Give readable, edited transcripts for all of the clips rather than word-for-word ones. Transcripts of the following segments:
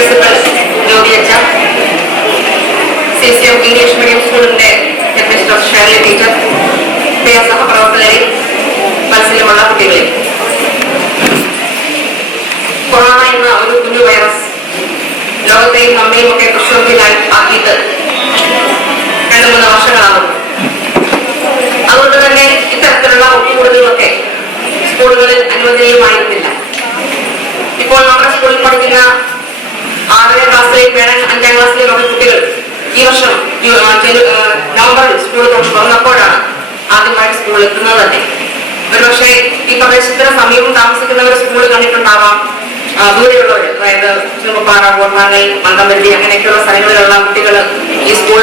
Principal ജ്യോതി അച്ഛ, CCM English medium സ്കൂളിന്റെ headmistress Shirley teacher, പ്രിയ സഹപ്രവർത്തകരെ, മനസ്സിലുമുള്ള കുട്ടികളെ, കൊറോണ എന്ന ഒരു കുഞ്ഞു വൈറസ് ലോകത്തെയും നമ്മയും ഒക്കെ പ്രതിസന്ധിയിൽ ആക്കിയിട്ട് 2-3 വർഷങ്ങളാകുന്നു. അതുകൊണ്ട് തന്നെ ഇത്തരത്തിലുള്ള ഒത്തുകൂടലുകളൊക്കെ സ്കൂളുകളിൽ അനുവദനീയമായിരുന്നില്ല. ഇപ്പോൾ നമ്മുടെ സ്കൂളിൽ പഠിക്കുന്ന 6ാം ക്ലാസ്സിലേക്ക് 5ാം ക്ലാസ്സിലേക്കുള്ള കുട്ടികൾ ഈ വർഷം നവംബറിൽ സ്കൂൾ തുറന്നപ്പോഴാണ് ആദ്യമായി സ്കൂളിൽ എത്തുന്നത് തന്നെ. ഒരുപക്ഷെ ഈ പ്രദേശത്തിന് സമീപം താമസിക്കുന്നവർ സ്കൂൾ കണ്ടിട്ടുണ്ടാവാം. ദൂരെയുള്ളവർ, അതായത് ചെറുപ്പാറ, കോട്ടാങ്ങൽ, മങ്കമ്പള്ളി അങ്ങനെയൊക്കെയുള്ള സ്ഥലങ്ങളിലുള്ള കുട്ടികൾ ഈ സ്കൂൾ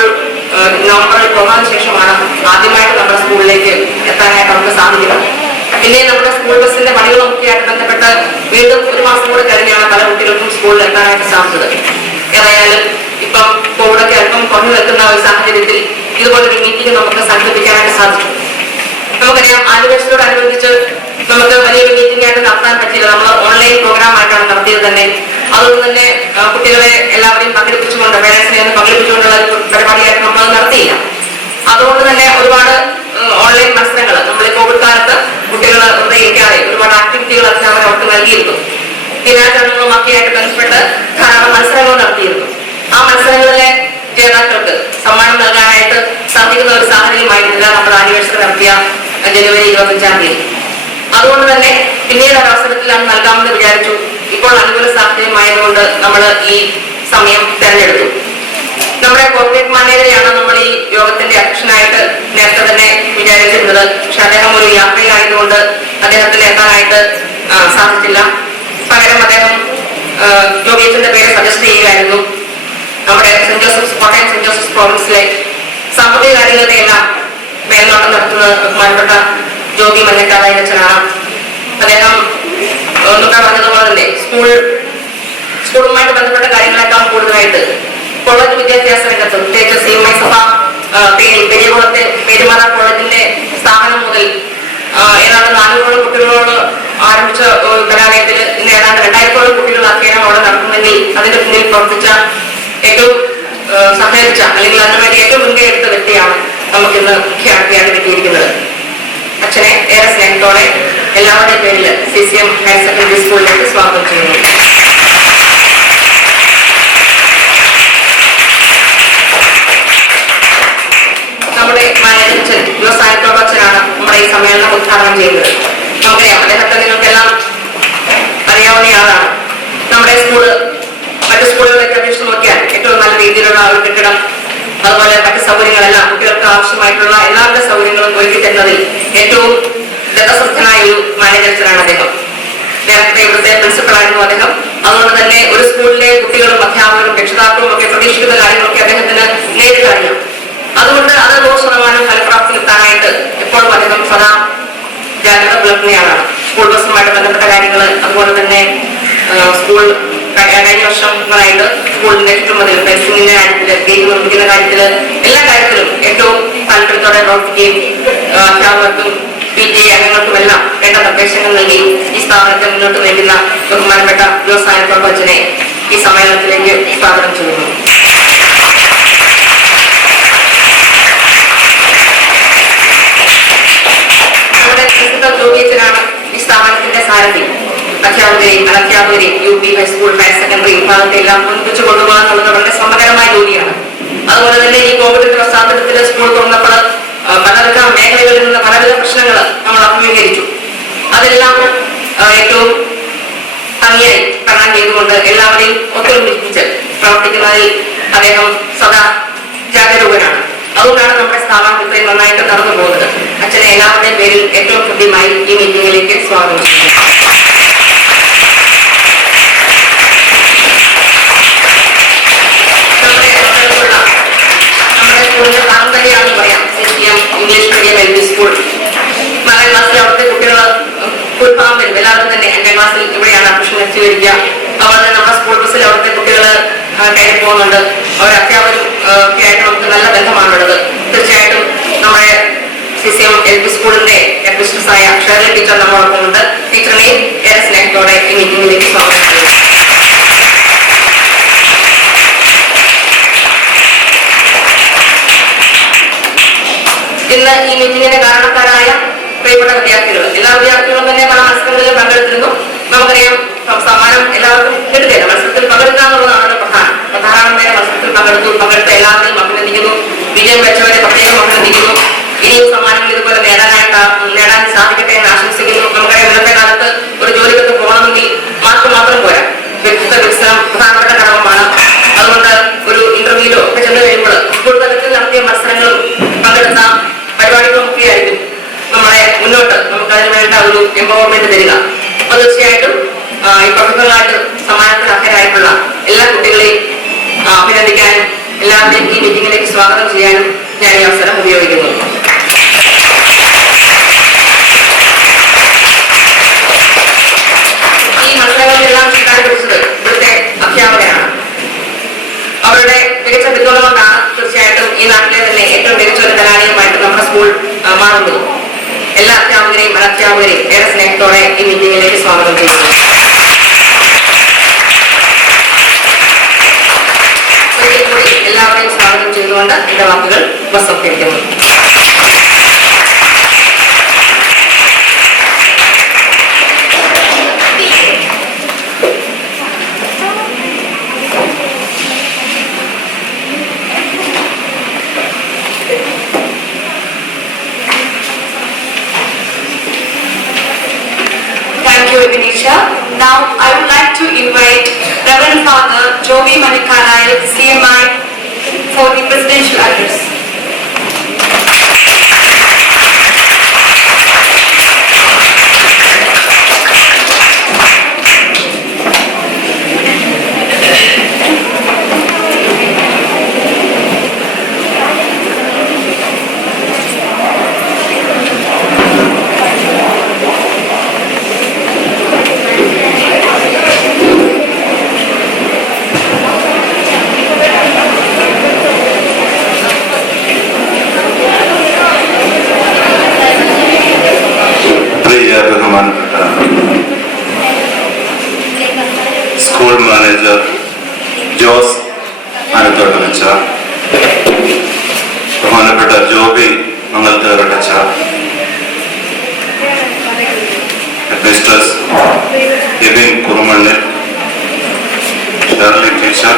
നവംബറിൽ തുറന്നതിന് ശേഷമാണ് ആദ്യമായിട്ട് നമ്മുടെ സ്കൂളിലേക്ക് എത്താനായിട്ട് അവർക്ക് സാധിക്കുന്നത്. പിന്നെ നമ്മുടെ സ്കൂൾ ബസിന്റെ പണികളൊക്കെ ആയിട്ട് ബന്ധപ്പെട്ട് വീണ്ടും 1 മാസം കൂടെ കഴിഞ്ഞാണ് പല കുട്ടികൾക്കും സ്കൂളിൽ എത്താനായിട്ട് സാധിച്ചത്. ഏതായാലും ഇപ്പം കോവിഡൊക്കെ അല്പം കുറഞ്ഞു നിൽക്കുന്ന ഒരു സാഹചര്യത്തിൽ ഇതുപോലൊരു മീറ്റിംഗ് നമുക്ക് സംഘടിപ്പിക്കാനായിട്ട് സാധിച്ചു. നമുക്കറിയാം, ആനിവേഴ്സറിയോടനുബന്ധിച്ച് നമുക്ക് വലിയൊരു മീറ്റിംഗ് ആയിട്ട് നടത്താൻ പറ്റിയില്ല. നമ്മൾ ഓൺലൈൻ പ്രോഗ്രാം ആയിട്ടാണ് നടത്തിയത് തന്നെ. അതുകൊണ്ട് തന്നെ കുട്ടികളെ എല്ലാവരെയും പങ്കെടുപ്പിച്ചുകൊണ്ട്, പേരൻസിനെ പങ്കെടുപ്പിച്ചുകൊണ്ടുള്ള ഒരു പരിപാടിയായിട്ട് നമ്മൾ നടത്തിയില്ല. അതുകൊണ്ട് തന്നെ ഒരുപാട് ഓൺലൈൻ മത്സരങ്ങൾ നമ്മൾ കോവിഡ് കാലത്ത് കുട്ടികൾ വെറുതെ ഇരിക്കാതെ ഒരുപാട് ആക്ടിവിറ്റികൾ അധ്യാപകർ അവർക്ക് നൽകിയിരുന്നു. ദിനാചരണങ്ങളുമൊക്കെയായിട്ട് ബന്ധപ്പെട്ട് ധാരാളം മത്സരങ്ങൾ നടത്തിയിരുന്നു. ആ മത്സരങ്ങളിലെ ജേതാക്കൾക്ക് സമ്മാനം നൽകാനായിട്ട് സാധിക്കുന്ന ഒരു സാഹചര്യമായിരുന്നില്ല നമ്മൾ ആനിവേഴ്സറി നടത്തിയ ജനുവരി 25-ാം തീയതി. അതുകൊണ്ട് തന്നെ പിന്നീട് ഒരവസരത്തിലാണ് നൽകാമെന്ന് വിചാരിച്ചു. ഇപ്പോൾ അനുകൂല സാഹചര്യമായതുകൊണ്ട് നമ്മൾ ഈ സമയം തെരഞ്ഞെടുത്തു. നമ്മുടെ കോർപ്പറേറ്റ് മാനേജരെയാണ് നമ്മൾ ഈ യോഗത്തിന്റെ അധ്യക്ഷനായിട്ട് നേരത്തെ തന്നെ വിചാരിച്ചിരുന്നത്. പക്ഷെ അദ്ദേഹം ഒരു യാത്രയിലായതുകൊണ്ട് അദ്ദേഹത്തിന് എത്താനായിട്ട് സാധിച്ചില്ല. പകരം അദ്ദേഹം യോഗത്തിന്റെ പേര് സജസ്റ്റ് ചെയ്യുകയായിരുന്നു. നമ്മുടെ കോട്ടയം സെന്റ് ജോസഫ്സ് പ്രോവിൻസിലെ സാമ്പത്തിക കാര്യങ്ങളുടെ എല്ലാം മേൽനോട്ടം നടത്തുന്ന ബഹുമാനപ്പെട്ട ജ്യോതി മഞ്ഞക്കാതായച്ചനാണ്. അദ്ദേഹം ഒന്നൊക്കെ പറഞ്ഞതുപോലെ തന്നെ സ്കൂളുമായിട്ട് ബന്ധപ്പെട്ട കാര്യങ്ങളെക്കാൾ കൂടുതലായിട്ട് കോളേജ് വിദ്യാഭ്യാസ രംഗത്ത്, പ്രത്യേകിച്ച് CMI സഭ പെരിയകുളത്തെ പെരുമാറ കോളേജിന്റെ സ്ഥാപനം മുതൽ ഏതാണ്ട് 400ഓളം കുട്ടികളോട് ആരംഭിച്ച കലാലയത്തിൽ ഇന്ന് ഏതാണ്ട് 2000ഓളം കുട്ടികളാക്കിയാണ് അവിടെ നടത്തുന്നെങ്കിൽ അതിന്റെ പിന്നിൽ പ്രവർത്തിച്ച ഏറ്റവും സഹകരിച്ച അല്ലെങ്കിൽ അതിനുവേണ്ടി ഏറ്റവും മുൻകൈ എടുത്ത വ്യക്തിയാണ് നമുക്കിന്ന് മുഖ്യാതിഥിയായിട്ട് കിട്ടിയിരിക്കുന്നത്. അച്ഛനെ ഏറെ സ്നേഹത്തോടെ എല്ലാവരുടെയും പേരിൽ CCM ഹയർ സെക്കൻഡറി സ്കൂളിലേക്ക് സ്വാഗതം ചെയ്യുന്നു. നമ്മുടെ മാനേജർ വ്യവസായത്തോട് അച്ഛനാണ് നമ്മുടെ ഈ സമ്മേളനം ഉദ്ഘാടനം ചെയ്യുന്നത്. നമുക്കറിയാം, അദ്ദേഹത്തെ നിങ്ങൾക്കെല്ലാം അറിയാവുന്നയാളാണ്. നമ്മുടെ സ്കൂള് മറ്റു സ്കൂളുകളൊക്കെ അപേക്ഷിച്ച് നോക്കിയാൽ ഏറ്റവും നല്ല രീതിയിലുള്ള ഒരു കെട്ടിടം, അതുപോലെ മറ്റു സൗകര്യങ്ങളെല്ലാം കുട്ടികൾക്ക് ആവശ്യമായിട്ടുള്ള എല്ലാവിധ സൗകര്യങ്ങളും ഒരുക്കി തരുന്നതിൽ ഏറ്റവും ദത്തശ്രദ്ധനായ ഒരു മാനേജറാണ് അദ്ദേഹം. നേരത്തെ ഇവിടുത്തെ പ്രിൻസിപ്പളായിരുന്നു അദ്ദേഹം. അതുകൊണ്ട് തന്നെ ഒരു സ്കൂളിലെ കുട്ടികളും അധ്യാപകരും രക്ഷിതാക്കളും ഒക്കെ പ്രതീക്ഷിക്കുന്ന കാര്യങ്ങളൊക്കെ അദ്ദേഹത്തിന് നേരിട്ട് അറിയാം. അതുകൊണ്ട് അത് 100% ഫലപ്രാപ്തിയിലെത്താനായിട്ട് എപ്പോഴും അദ്ദേഹം സദാ ജാഗ്രത പുലർത്തുന്നയാളാണ്. സ്കൂൾ ബസുമായിട്ട് ബന്ധപ്പെട്ട കാര്യങ്ങൾ, അതുപോലെ തന്നെ സ്കൂൾ കഴിഞ്ഞ വർഷങ്ങളായിട്ട് സ്കൂളിന്റെ ചുറ്റുമതിൽ ഫെൻസിങ്ങിന്റെ കാര്യത്തില്, ഗേറ്റ് നിർമ്മിക്കുന്ന കാര്യത്തില്, എല്ലാ കാര്യത്തിലും ഏറ്റവും താല്പര്യത്തോടെ പ്രവർത്തിക്കുകയും അധ്യാപകർക്കും PTA അംഗങ്ങൾക്കുമെല്ലാം വേണ്ട നിർദ്ദേശങ്ങൾ നൽകി ഈ സ്ഥാപനത്തെ മുന്നോട്ട് നയിക്കുന്ന ബഹുമാനപ്പെട്ട വ്യവസായ പ്രവചനെ ഈ സമ്മേളനത്തിലേക്ക് സ്വാഗതം ചെയ്യുന്നു. നമ്മുടെ പ്രിൻസിപ്പൽ ജ്യോതിയച്ചനാണ് ഈ സ്ഥാപനത്തിന്റെ സാരഥി. അധ്യാപകരെയും അനധ്യാപകരെയും UP ഹൈസ്കൂൾ ഹയർ സെക്കൻഡറി വിഭാഗത്തെ എല്ലാം മുൻപിച്ചു കൊണ്ടുപോകാൻ എന്നുള്ളത് വളരെ ശ്രമകരമായ ജോലിയാണ്. അതുപോലെ തന്നെ ഈ കോവിഡിന്റെ പശ്ചാത്തലത്തിൽ സ്കൂൾ തുറന്നപ്പോൾ പലവിധ മേഖലകളിൽ നിന്ന് പലവിധ പ്രശ്നങ്ങൾ നമ്മൾ അഭിമുഖീകരിച്ചു. അതെല്ലാം ഏറ്റവും ഭംഗിയായി തരണം ചെയ്തുകൊണ്ട് എല്ലാവരെയും ഒത്തൊരുമിപ്പിച്ച് പ്രവർത്തിക്കുന്നതിൽ അദ്ദേഹം സദാ ജാഗരൂകനാണ്. അതുകൊണ്ടാണ് നമ്മുടെ സ്ഥാപനം ഇത്രയും നന്നായിട്ട് നടന്നു പോകുന്നത്. അച്ഛനെ എല്ലാവരുടെയും പേരിൽ ഏറ്റവും കൃത്യമായി ഈ മീറ്റിംഗിലേക്ക് സ്വാഗതം ചെയ്യുന്നു. സ്കൂളിന്റെ പാരമ്പര്യമാണെന്ന് പറയാം. CCM English medium LP school 4ാം ക്ലാസ്സിൽ അവിടുത്തെ കുട്ടികൾ ഭൂരിഭാഗം വരും. എല്ലാവരും തന്നെ 5ാം ക്ലാസ്സിൽ ഇവിടെയാണ് അഡ്മിഷൻ വെച്ച് വരിക. അതുപോലെ തന്നെ നമ്മുടെ സ്കൂൾ ബസ്സിൽ അവിടുത്തെ കുട്ടികൾ കയറി പോകുന്നുണ്ട്. അവർ അധ്യാപകരും ഒക്കെ ആയിട്ട് നമുക്ക് നല്ല ബന്ധമാണുള്ളത്. തീർച്ചയായിട്ടും നമ്മുടെ CCM LP സ്കൂളിന്റെ ഹെഡ്മിസ്ട്രസായ ഷേർലി ടീച്ചർ നമ്മളോടൊപ്പം ഉണ്ട്. ടീച്ചറിനെയും ഏറെ സ്നേഹത്തോടെ ഈ മീറ്റിംഗിലേക്ക് സ്വാഗതം ചെയ്യുന്നു. ഇന്ന് ഈ മീറ്റിംഗിന്റെ കാരണക്കാരായ പ്രിയപ്പെട്ട വിദ്യാർത്ഥികൾ, എല്ലാ വിദ്യാർത്ഥികളും തന്നെ പല മത്സരങ്ങളിൽ പങ്കെടുത്തിരുന്നു. നമുക്കറിയാം, സമ്മാനം എല്ലാവർക്കും കിട്ടുകയില്ല. മത്സരത്തിൽ പങ്കെടുക്കുക എന്നുള്ളതാണ് പ്രധാനമായ മത്സരത്തിൽ പങ്കെടുത്ത എല്ലാവരെയും അഭിനന്ദിക്കുന്നു. വിജയം വെച്ചവരെ പ്രത്യേകം അഭിനന്ദിക്കുന്നു. ഇനിയും സമ്മാനങ്ങൾ ഇതുപോലെ നേടാൻ സാധിക്കട്ടെ എന്ന് ആശംസിക്കുന്നു. നമുക്കറിയാം, ഇന്നത്തെ കാലത്ത് ഒരു ജോലിക്കൊക്കെ പോകണമെങ്കിൽ മാർക്ക് മാത്രം പോരാ, വ്യക്തിത്വ വികസനം പ്രധാനപ്പെട്ട ഘടകമാണ്. അതുകൊണ്ട് ഒരു ഇന്റർവ്യൂവിലോ ഒക്കെ ചെന്ന് കഴിയുമ്പോൾ സ്കൂൾ തലത്തിൽ നടത്തിയ മത്സരങ്ങളും പങ്കെടുത്ത പരിപാടികളും ഒക്കെ ആയിരിക്കും നമ്മളെ മുന്നോട്ട് നമുക്ക് അതിന് വേണ്ട ഒരു എംപവർമെന്റ് തരിക. അപ്പൊ തീർച്ചയായിട്ടും ഈ പ്രൊഫഷണലായിട്ട് സമ്മാനത്തിന് അർഹരായിട്ടുള്ള എല്ലാ കുട്ടികളെയും അഭിനന്ദിക്കാനും എല്ലാവരുടെയും ഈ മീറ്റിംഗിലേക്ക് സ്വാഗതം ചെയ്യാനും ഞാൻ ഈ അവസരം ഉപയോഗിക്കുന്നു. ഈ മത്സരങ്ങളിലെല്ലാം ചീട്ടാൻ പിടിച്ചത് ഇവിടുത്തെ അധ്യാപകരാണ്. അവരുടെ മികച്ച പിന്തുണ കൊണ്ടാണ് തീർച്ചയായിട്ടും ഈ നാട്ടിലെ തന്നെ ഏറ്റവും മികച്ച ഒരു കലാലയമായിട്ട് നമ്മുടെ സ്കൂൾ മാറുന്നത്. എല്ലാ അധ്യാപകരെയും അനധ്യാപകരെയും ഏറെ സ്നേഹത്തോടെ ഈ മീറ്റിംഗിലേക്ക് സ്വാഗതം ചെയ്യുന്നു. ഒരിക്കൽ കൂടി എല്ലാവരെയും സ്വാഗതം ചെയ്തുകൊണ്ട് എന്റെ വാക്കുകൾ ഉപസംഹരിക്കുന്നു. Thank you, Vinisha. Now I would like to invite Reverend Father Jovi Manikanayil, CMI, for the presidential address. School manager Jose ആനത്തോട്ടച്ച, ബഹുമാനപ്പെട്ട ജോബി മംഗലത്തേറട്ടച്ച, headmistress Ebin Kurumannil, Shirley teacher,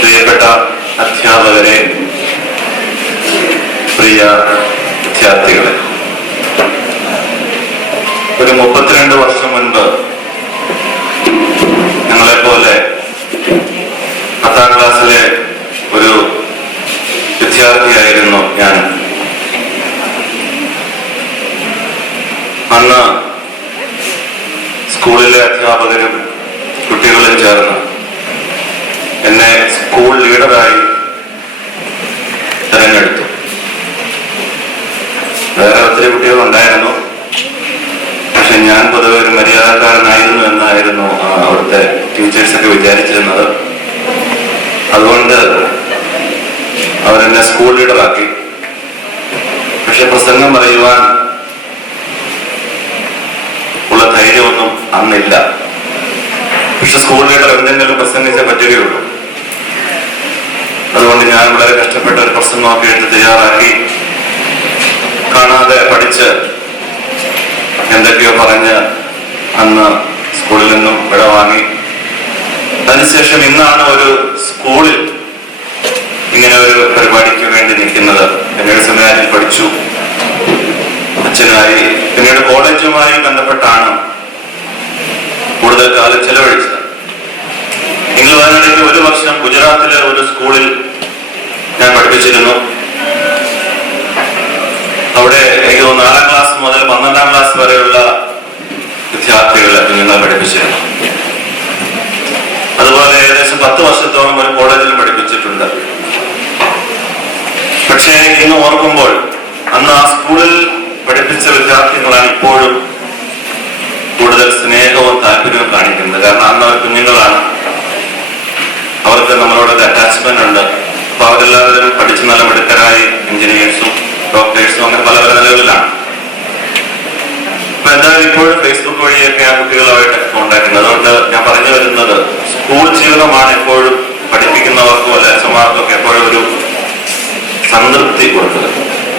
പ്രിയപ്പെട്ട അധ്യാപകരെ, പ്രിയ വിദ്യാർത്ഥികളെ, ഒരു 32 വർഷം മുൻപ് ഞങ്ങളെപ്പോലെ 10ാം ക്ലാസ്സിലെ ഒരു വിദ്യാർത്ഥിയായിരുന്നു ഞാൻ. അന്ന് സ്കൂളിലെ അധ്യാപകരും കുട്ടികളും ചേർന്ന് എന്നെ സ്കൂൾ ലീഡറായി തിരഞ്ഞെടുത്തു. വേറെ ഒത്തിരി കുട്ടികളുണ്ടായിരുന്നു, പക്ഷെ ഞാൻ പൊതുവെ ഒരു മര്യാദക്കാരനായിരുന്നു എന്നായിരുന്നു അവിടുത്തെ ടീച്ചേഴ്സൊക്കെ വിചാരിച്ചിരുന്നത്. അതുകൊണ്ട് അവരെന്നെ സ്കൂൾ ലീഡറാക്കി. പക്ഷെ പ്രസംഗം പറയുവാൻ ഉള്ള ധൈര്യമൊന്നും അന്നില്ല. പക്ഷെ സ്കൂൾ ലീഡർ എന്തെങ്കിലും പ്രസംഗിച്ചേ പറ്റുകയുള്ളൂ. അതുകൊണ്ട് ഞാൻ വളരെ കഷ്ടപ്പെട്ട ഒരു പ്രസംഗമൊക്കെ എടുത്ത് തയ്യാറാക്കി, കാണാതെ പഠിച്ച് എന്തൊക്കെയോ പറഞ്ഞ് അന്ന് സ്കൂളിൽ നിന്നും വിട വാങ്ങി. അതിനുശേഷം ഇന്നാണ് ഒരു സ്കൂളിൽ ഇങ്ങനെ ഒരു പരിപാടിക്ക് വേണ്ടി നിൽക്കുന്നത്. പിന്നീട് സെമിനാരിൽ പഠിച്ചു, അച്ഛനായി, പിന്നീട് കോളേജുമായി ബന്ധപ്പെട്ടാണ് കൂടുതൽ കാലം ചെലവഴിച്ചത്. അതിനിടയ്ക്ക് 1 വർഷം ഗുജറാത്തിലെ ഒരു സ്കൂളിൽ ഞാൻ പഠിപ്പിച്ചിരുന്നു. അവിടെ എനിക്ക് 4ാം ക്ലാസ് മുതൽ 12ാം ക്ലാസ് വരെയുള്ള വിദ്യാർത്ഥികളെ കുഞ്ഞുങ്ങളെ പഠിപ്പിച്ചിരുന്നു. അതുപോലെ ഏകദേശം 10 വർഷത്തോളം ഒരു കോളേജിലും പഠിപ്പിച്ചിട്ടുണ്ട്. പക്ഷേ ഇന്ന് ഓർക്കുമ്പോൾ അന്ന് ആ സ്കൂളിൽ പഠിപ്പിച്ച വിദ്യാർത്ഥികളാണ് ഇപ്പോഴും കൂടുതൽ സ്നേഹവും താല്പര്യവും കാണിക്കുന്നത്. കാരണം അന്ന് അവർ കുഞ്ഞുങ്ങളാണ്, അവർക്ക് നമ്മളോടൊരു അറ്റാച്ച്മെന്റ് ഉണ്ട്. അപ്പൊ അവരെല്ലാവരും പഠിച്ച് നല്ല മിടുക്കരായി എഞ്ചിനീയേഴ്സും ഡോക്ടേഴ്സും അങ്ങനെ പല പല നിലകളിലാണ്. അപ്പൊ എന്തായാലും ഇപ്പോഴും ഫേസ്ബുക്ക് വഴിയൊക്കെ ആ കുട്ടികളുമായിട്ട് കോണ്ടാക്ട് ഉണ്ട്. അതുകൊണ്ട് ഞാൻ പറഞ്ഞു വരുന്നത്, സ്കൂൾ ജീവിതമാണ് എപ്പോഴും പഠിപ്പിക്കുന്നവർക്കും അല്ലെ അച്ഛന്മാർക്കും ഒക്കെ എപ്പോഴും ഒരു സംതൃപ്തി കൊടുക്കുക.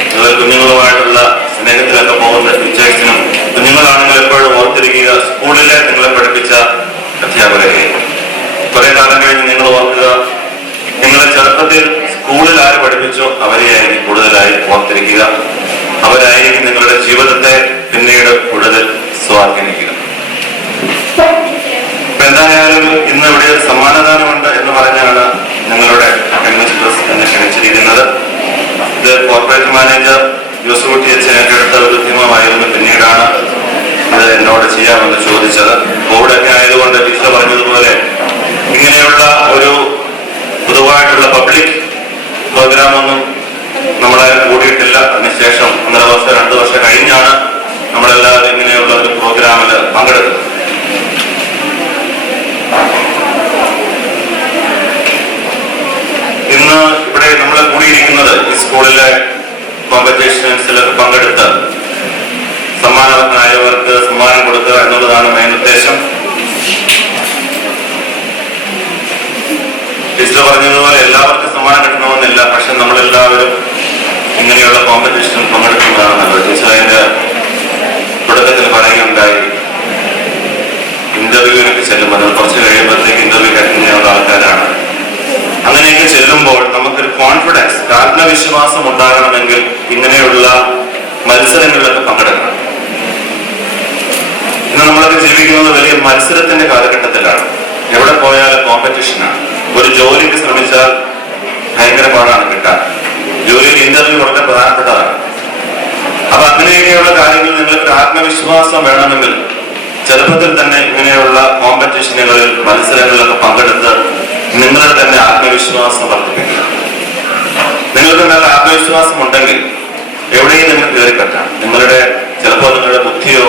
അതുപോലെ കുഞ്ഞുങ്ങളുമായിട്ടുള്ള സ്നേഹത്തിലൊക്കെ പോകുന്ന ടീച്ചേഴ്സിനും കുഞ്ഞുങ്ങളാണെങ്കിൽ എപ്പോഴും ഓർത്തിരിക്കുക സ്കൂളിലെ നിങ്ങളെ പഠിപ്പിച്ച അധ്യാപകരെ. കുറെ കാലം കഴിഞ്ഞ് നിങ്ങൾ ഓർക്കുക, നിങ്ങളെ ചെറുപ്പത്തിൽ സ്കൂളിൽ ആര് പഠിപ്പിച്ചോ അവരെയായിരിക്കും കൂടുതലായി ഓർത്തിരിക്കുക. അവരായിരിക്കും നിങ്ങളുടെ ജീവിതത്തെ പിന്നീട് കൂടുതൽ സ്വാധീനിക്കുക. എന്തായാലും ഇന്ന് ഇവിടെ ഒരു സമ്മാനദാനമുണ്ട് എന്ന് പറഞ്ഞാണ് ഞങ്ങളുടെ ഹെഡ്മിസ്ട്രസ് എന്നെ ക്ഷണിച്ചിരിക്കുന്നത്. ഇത് കോർപ്പറേറ്റ് മാനേജർ യൂസുഫ് എച്ച് ഏറ്റെടുത്ത ഒരു ഉദ്യമമായിരുന്നു. പിന്നീടാണ് ഇത് എന്നോട് ചെയ്യാമെന്ന് ചോദിച്ചത്. കോവിഡൊക്കെ ആയതുകൊണ്ട് ടീച്ചർ പറഞ്ഞതുപോലെ ഇങ്ങനെയുള്ള ഒരു പൊതുവായിട്ടുള്ള പബ്ലിക് പ്രോഗ്രാമൊന്നും നമ്മളെ കൂടിയിട്ടില്ല. അതിനുശേഷം 1.5 വർഷം 2 വർഷം കഴിഞ്ഞാണ് നമ്മളെല്ലാവരും ഇങ്ങനെയുള്ള ഒരു പ്രോഗ്രാമിൽ പങ്കെടുക്കുന്നത്. ഇന്ന് ഇവിടെ നമ്മൾ കൂടിയിരിക്കുന്നത് ഈ സ്കൂളിലെ കോമ്പറ്റീഷൻസിലൊക്കെ പങ്കെടുത്ത് സമ്മാനവർക്കായവർക്ക് സമ്മാനം കൊടുക്കുക എന്നുള്ളതാണ് മെയിൻ ഉദ്ദേശം. ടീച്ചർ പറഞ്ഞതുപോലെ എല്ലാവർക്കും സമ്മാനം കിട്ടണമെന്നില്ല, പക്ഷെ നമ്മളെല്ലാവരും ഇങ്ങനെയുള്ള കോമ്പറ്റീഷനിൽ പങ്കെടുക്കുന്നതാണ് നല്ലത്. ടീച്ചർ അതിന്റെ തുടക്കത്തിൽ പറയുകയുണ്ടായി, ഇന്റർവ്യൂവിനൊക്കെ ചെല്ലുമ്പോൾ നമ്മൾ കുറച്ച് കഴിയുമ്പോഴത്തേക്ക് ഇന്റർവ്യൂ അറ്റൻഡ് ചെയ്യാനുള്ള ആൾക്കാരാണ്. അങ്ങനെയൊക്കെ ചെല്ലുമ്പോൾ നമുക്കൊരു കോൺഫിഡൻസ്, ആത്മവിശ്വാസം ഉണ്ടാകണമെങ്കിൽ ഇങ്ങനെയുള്ള മത്സരങ്ങളിലൊക്കെ പങ്കെടുക്കണം. ഇന്ന് നമ്മളൊക്കെ ജീവിക്കുന്നത് വലിയ മത്സരത്തിന്റെ കാലഘട്ടത്തിലാണ്. എവിടെ പോയാലും കോമ്പറ്റീഷനാണ്. ഒരു ജോലിക്ക് ശ്രമിച്ചാൽ ഭയങ്കര പാടാണ് കിട്ടാൻ. ജോലിയിൽ ഇന്റർവ്യൂ വളരെ പ്രധാനപ്പെട്ടതാണ്. അപ്പൊ അങ്ങനെയൊക്കെയുള്ള കാര്യങ്ങളിൽ നിങ്ങൾക്ക് ആത്മവിശ്വാസം വേണമെങ്കിൽ ചെറുപ്പത്തിൽ തന്നെ ഇങ്ങനെയുള്ള കോമ്പറ്റീഷനുകളിൽ മത്സരങ്ങളിലൊക്കെ പങ്കെടുത്ത് നിങ്ങളുടെ തന്നെ ആത്മവിശ്വാസം വർദ്ധിപ്പിക്കുക. നിങ്ങൾക്ക് നല്ല ആത്മവിശ്വാസം ഉണ്ടെങ്കിൽ എവിടെയും നിങ്ങൾ കയറിപ്പറ്റാം. ചിലപ്പോൾ നിങ്ങളുടെ ബുദ്ധിയോ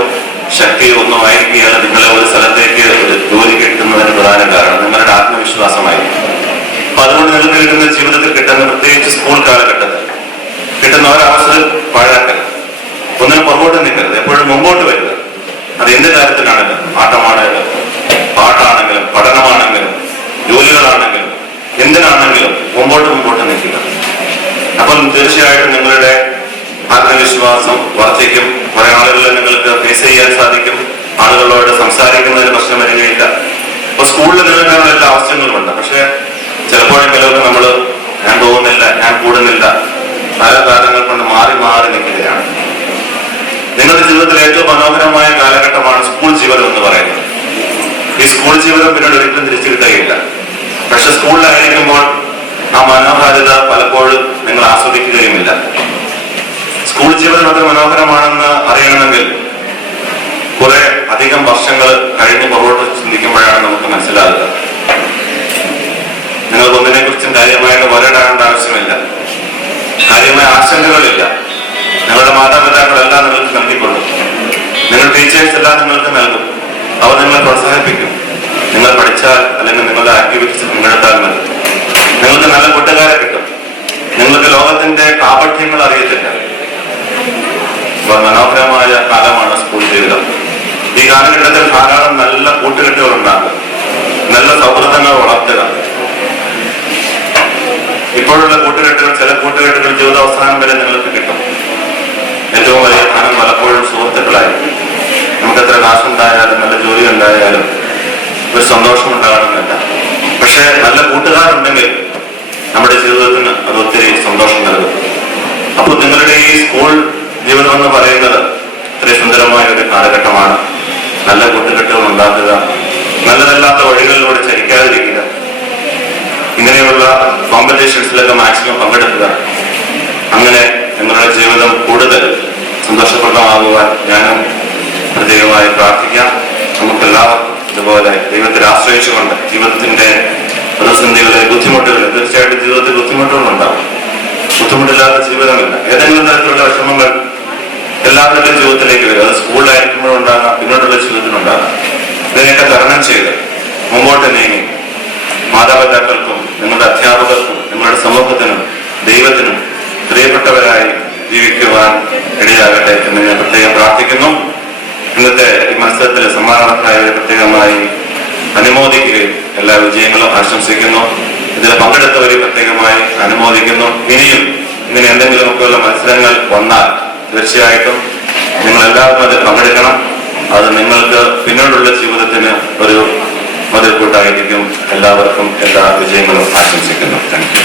ശക്തിയോ ഒന്നും ആയിരിക്കുകയാണ് നിങ്ങളെ ഒരു സ്ഥലത്തേക്ക് ഒരു ജോലി കിട്ടുന്നതിന് പ്രധാന കാരണം നിങ്ങളുടെ ആത്മവിശ്വാസമായിരിക്കും. അപ്പൊ അതുകൊണ്ട് നിങ്ങൾക്ക് കിട്ടുന്ന ജീവിതത്തിൽ കിട്ടുന്ന, പ്രത്യേകിച്ച് സ്കൂൾ കാലഘട്ടത്തിൽ കിട്ടുന്ന ഒരവസരം പാഴാക്കരുത്. ഒന്നിനും പുറകോട്ട് നിൽക്കരുത്, എപ്പോഴും മുമ്പോട്ട് വരിക. അത് എന്ത് കാര്യത്തിലാണെങ്കിലും, ആട്ടമാണെങ്കിലും പാട്ടാണെങ്കിലും പഠനമാണെങ്കിലും ജോലികളാണെങ്കിലും എന്തിനാണെങ്കിലും മുമ്പോട്ട് നിൽക്കുക. അപ്പം തീർച്ചയായിട്ടും നിങ്ങളുടെ ആത്മവിശ്വാസം വർദ്ധിക്കും. കുറെ ആളുകളെ നിങ്ങൾക്ക് ഫേസ് ചെയ്യാൻ സാധിക്കും. ആളുകളോട് സംസാരിക്കുന്നതിന് പ്രശ്നം വരികയില്ല. അപ്പൊ സ്കൂളിൽ നിങ്ങൾക്കാണ് എല്ലാ ആവശ്യങ്ങളുമുണ്ട്. പക്ഷെ ചിലപ്പോഴെങ്കിലൊക്കെ നമ്മൾ ഞാൻ പോകുന്നില്ല, ഞാൻ കൂടുന്നില്ല, പല കാരണങ്ങൾ കൊണ്ട് മാറി നിൽക്കുകയാണ്. നിങ്ങളുടെ ജീവിതത്തിൽ ഏറ്റവും മനോഹരമായ കാലഘട്ടമാണ് സ്കൂൾ ജീവിതം എന്ന് പറയുന്നത്. ഈ സ്കൂൾ ജീവിതം പിന്നീട് ഒരിക്കലും തിരിച്ചു കിട്ടുകയില്ല. പക്ഷെ സ്കൂളിലായിരിക്കുമ്പോൾ ആ മനോഹാരിത പലപ്പോഴും നിങ്ങൾ ആസ്വദിക്കുകയുമില്ല. സ്കൂൾ ജീവിതം അത്ര മനോഹരമാണെന്ന് അറിയണമെങ്കിൽ കുറെ അധികം വർഷങ്ങൾ കഴിഞ്ഞ് പുറകോട്ട് ചിന്തിക്കുമ്പോഴാണ് നമുക്ക് മനസ്സിലാകുക. നിങ്ങൾക്ക് ഒന്നിനെ കുറിച്ചും കാര്യമായിട്ട് വരടാകേണ്ട ആവശ്യമില്ല, കാര്യമായ ആശങ്കകളില്ല. നിങ്ങളുടെ മാതാപിതാക്കളെല്ലാം നിങ്ങൾക്ക് നൽകിക്കൊള്ളും. നിങ്ങളുടെ ടീച്ചേഴ്സ് എല്ലാം നിങ്ങൾക്ക് നൽകും. അവർ നിങ്ങളെ പ്രോത്സാഹിപ്പിക്കും. നിങ്ങൾ പഠിച്ചാൽ അല്ലെങ്കിൽ നിങ്ങളുടെ ആക്ടിവിറ്റീസ് പങ്കെടുത്താൽ മതി. നിങ്ങൾക്ക് നല്ല കൂട്ടുകാരെ കിട്ടും. നിങ്ങൾക്ക് ലോകത്തിന്റെ കാപഠ്യങ്ങൾ അറിയത്തില്ല. മനോഹരമായ കാലമാണ് സ്കൂൾ ജീവിതം. ഈ കാലഘട്ടത്തിൽ ധാരാളം നല്ല കൂട്ടുകെട്ടുകൾ ഉണ്ടാകുക, നല്ല സൗഹൃദങ്ങൾ വളർത്തുക. ഇപ്പോഴുള്ള കൂട്ടുകെട്ടുകൾ, ചില കൂട്ടുകെട്ടുകൾ ജീവിതാവസാനം വരെ നിങ്ങൾക്ക് കിട്ടും. ഏറ്റവും വലിയ സ്ഥാനം പലപ്പോഴും സുഹൃത്തുക്കളായിരിക്കും. നമുക്ക് എത്ര കാശുണ്ടായാലും നല്ല ജോലി ഉണ്ടായാലും ഒരു സന്തോഷം ഉണ്ടാകണമെന്നില്ല. പക്ഷെ നല്ല കൂട്ടുകാരുണ്ടെങ്കിൽ നമ്മുടെ ജീവിതത്തിന് അത് ഒത്തിരി സന്തോഷം നൽകും. അപ്പോൾ നിങ്ങളുടെ ഈ സ്കൂൾ ജീവിതം എന്ന് പറയുന്നത് ഇത്രയും സുന്ദരമായ ഒരു കാലഘട്ടമാണ്. നല്ല കൂട്ടുകെട്ടുകൾ ഉണ്ടാക്കുക, നല്ലതല്ലാത്ത വഴികളിലൂടെ ചരിക്കാതിരിക്കുക, ഇങ്ങനെയുള്ള കോമ്പറ്റീഷൻസിലൊക്കെ മാക്സിമം പങ്കെടുക്കുക. അങ്ങനെ നിങ്ങളുടെ ജീവിതം കൂടുതൽ സന്തോഷപ്രദമാകുവാൻ ഞാനും പ്രത്യേകമായി പ്രാർത്ഥിക്കാം. നമുക്കെല്ലാവർക്കും ഇതുപോലെ ദൈവത്തിൽ ആശ്രയിച്ചുകൊണ്ട് ജീവിതത്തിന്റെ പ്രതിസന്ധികളെ, ബുദ്ധിമുട്ടുകൾ, തീർച്ചയായിട്ടും ജീവിതത്തിൽ ബുദ്ധിമുട്ടുകളുണ്ടാവും. ബുദ്ധിമുട്ടില്ലാത്ത ജീവിതമില്ല. ഏതെങ്കിലും തരത്തിലുള്ള വിഷമങ്ങൾ എല്ലാവരുടെയും ജീവിതത്തിലേക്ക് വരും. അത് സ്കൂളിലായിരിക്കുമ്പോഴുണ്ടാകാം, പിന്നോട്ടുള്ള ജീവിതത്തിലുണ്ടാകാം. ഇതിനെയൊക്കെ തരണം ചെയ്ത് മുമ്പോട്ട് നീങ്ങി മാതാപിതാക്കൾക്കും നിങ്ങളുടെ അധ്യാപകർക്കും നിങ്ങളുടെ സമൂഹത്തിനും ദൈവത്തിനും പ്രിയപ്പെട്ടവരായി ജീവിക്കുവാൻ ഇടയാകട്ടെ എന്ന് ഞാൻ പ്രത്യേകം പ്രാർത്ഥിക്കുന്നു. ഇന്നത്തെ ഈ മത്സരത്തിൽ സമ്മാനവർക്കായവരെ പ്രത്യേകമായി അനുമോദിക്കുകയും എല്ലാ വിജയങ്ങളും ആശംസിക്കുന്നു. ഇതിൽ പങ്കെടുത്തവരെ പ്രത്യേകമായി അനുമോദിക്കുന്നു. ഇനിയും ഇങ്ങനെ എന്തെങ്കിലുമൊക്കെയുള്ള മത്സരങ്ങൾ വന്നാൽ തീർച്ചയായിട്ടും നിങ്ങളെല്ലാവരും അതിൽ പങ്കെടുക്കണം. അത് നിങ്ങൾക്ക് പിന്നീടുള്ള ജീവിതത്തിന് ഒരു മുതൽക്കൂട്ടായിരിക്കും. എല്ലാവർക്കും എല്ലാ വിജയങ്ങളും ആശംസിക്കുന്നു. Thank you.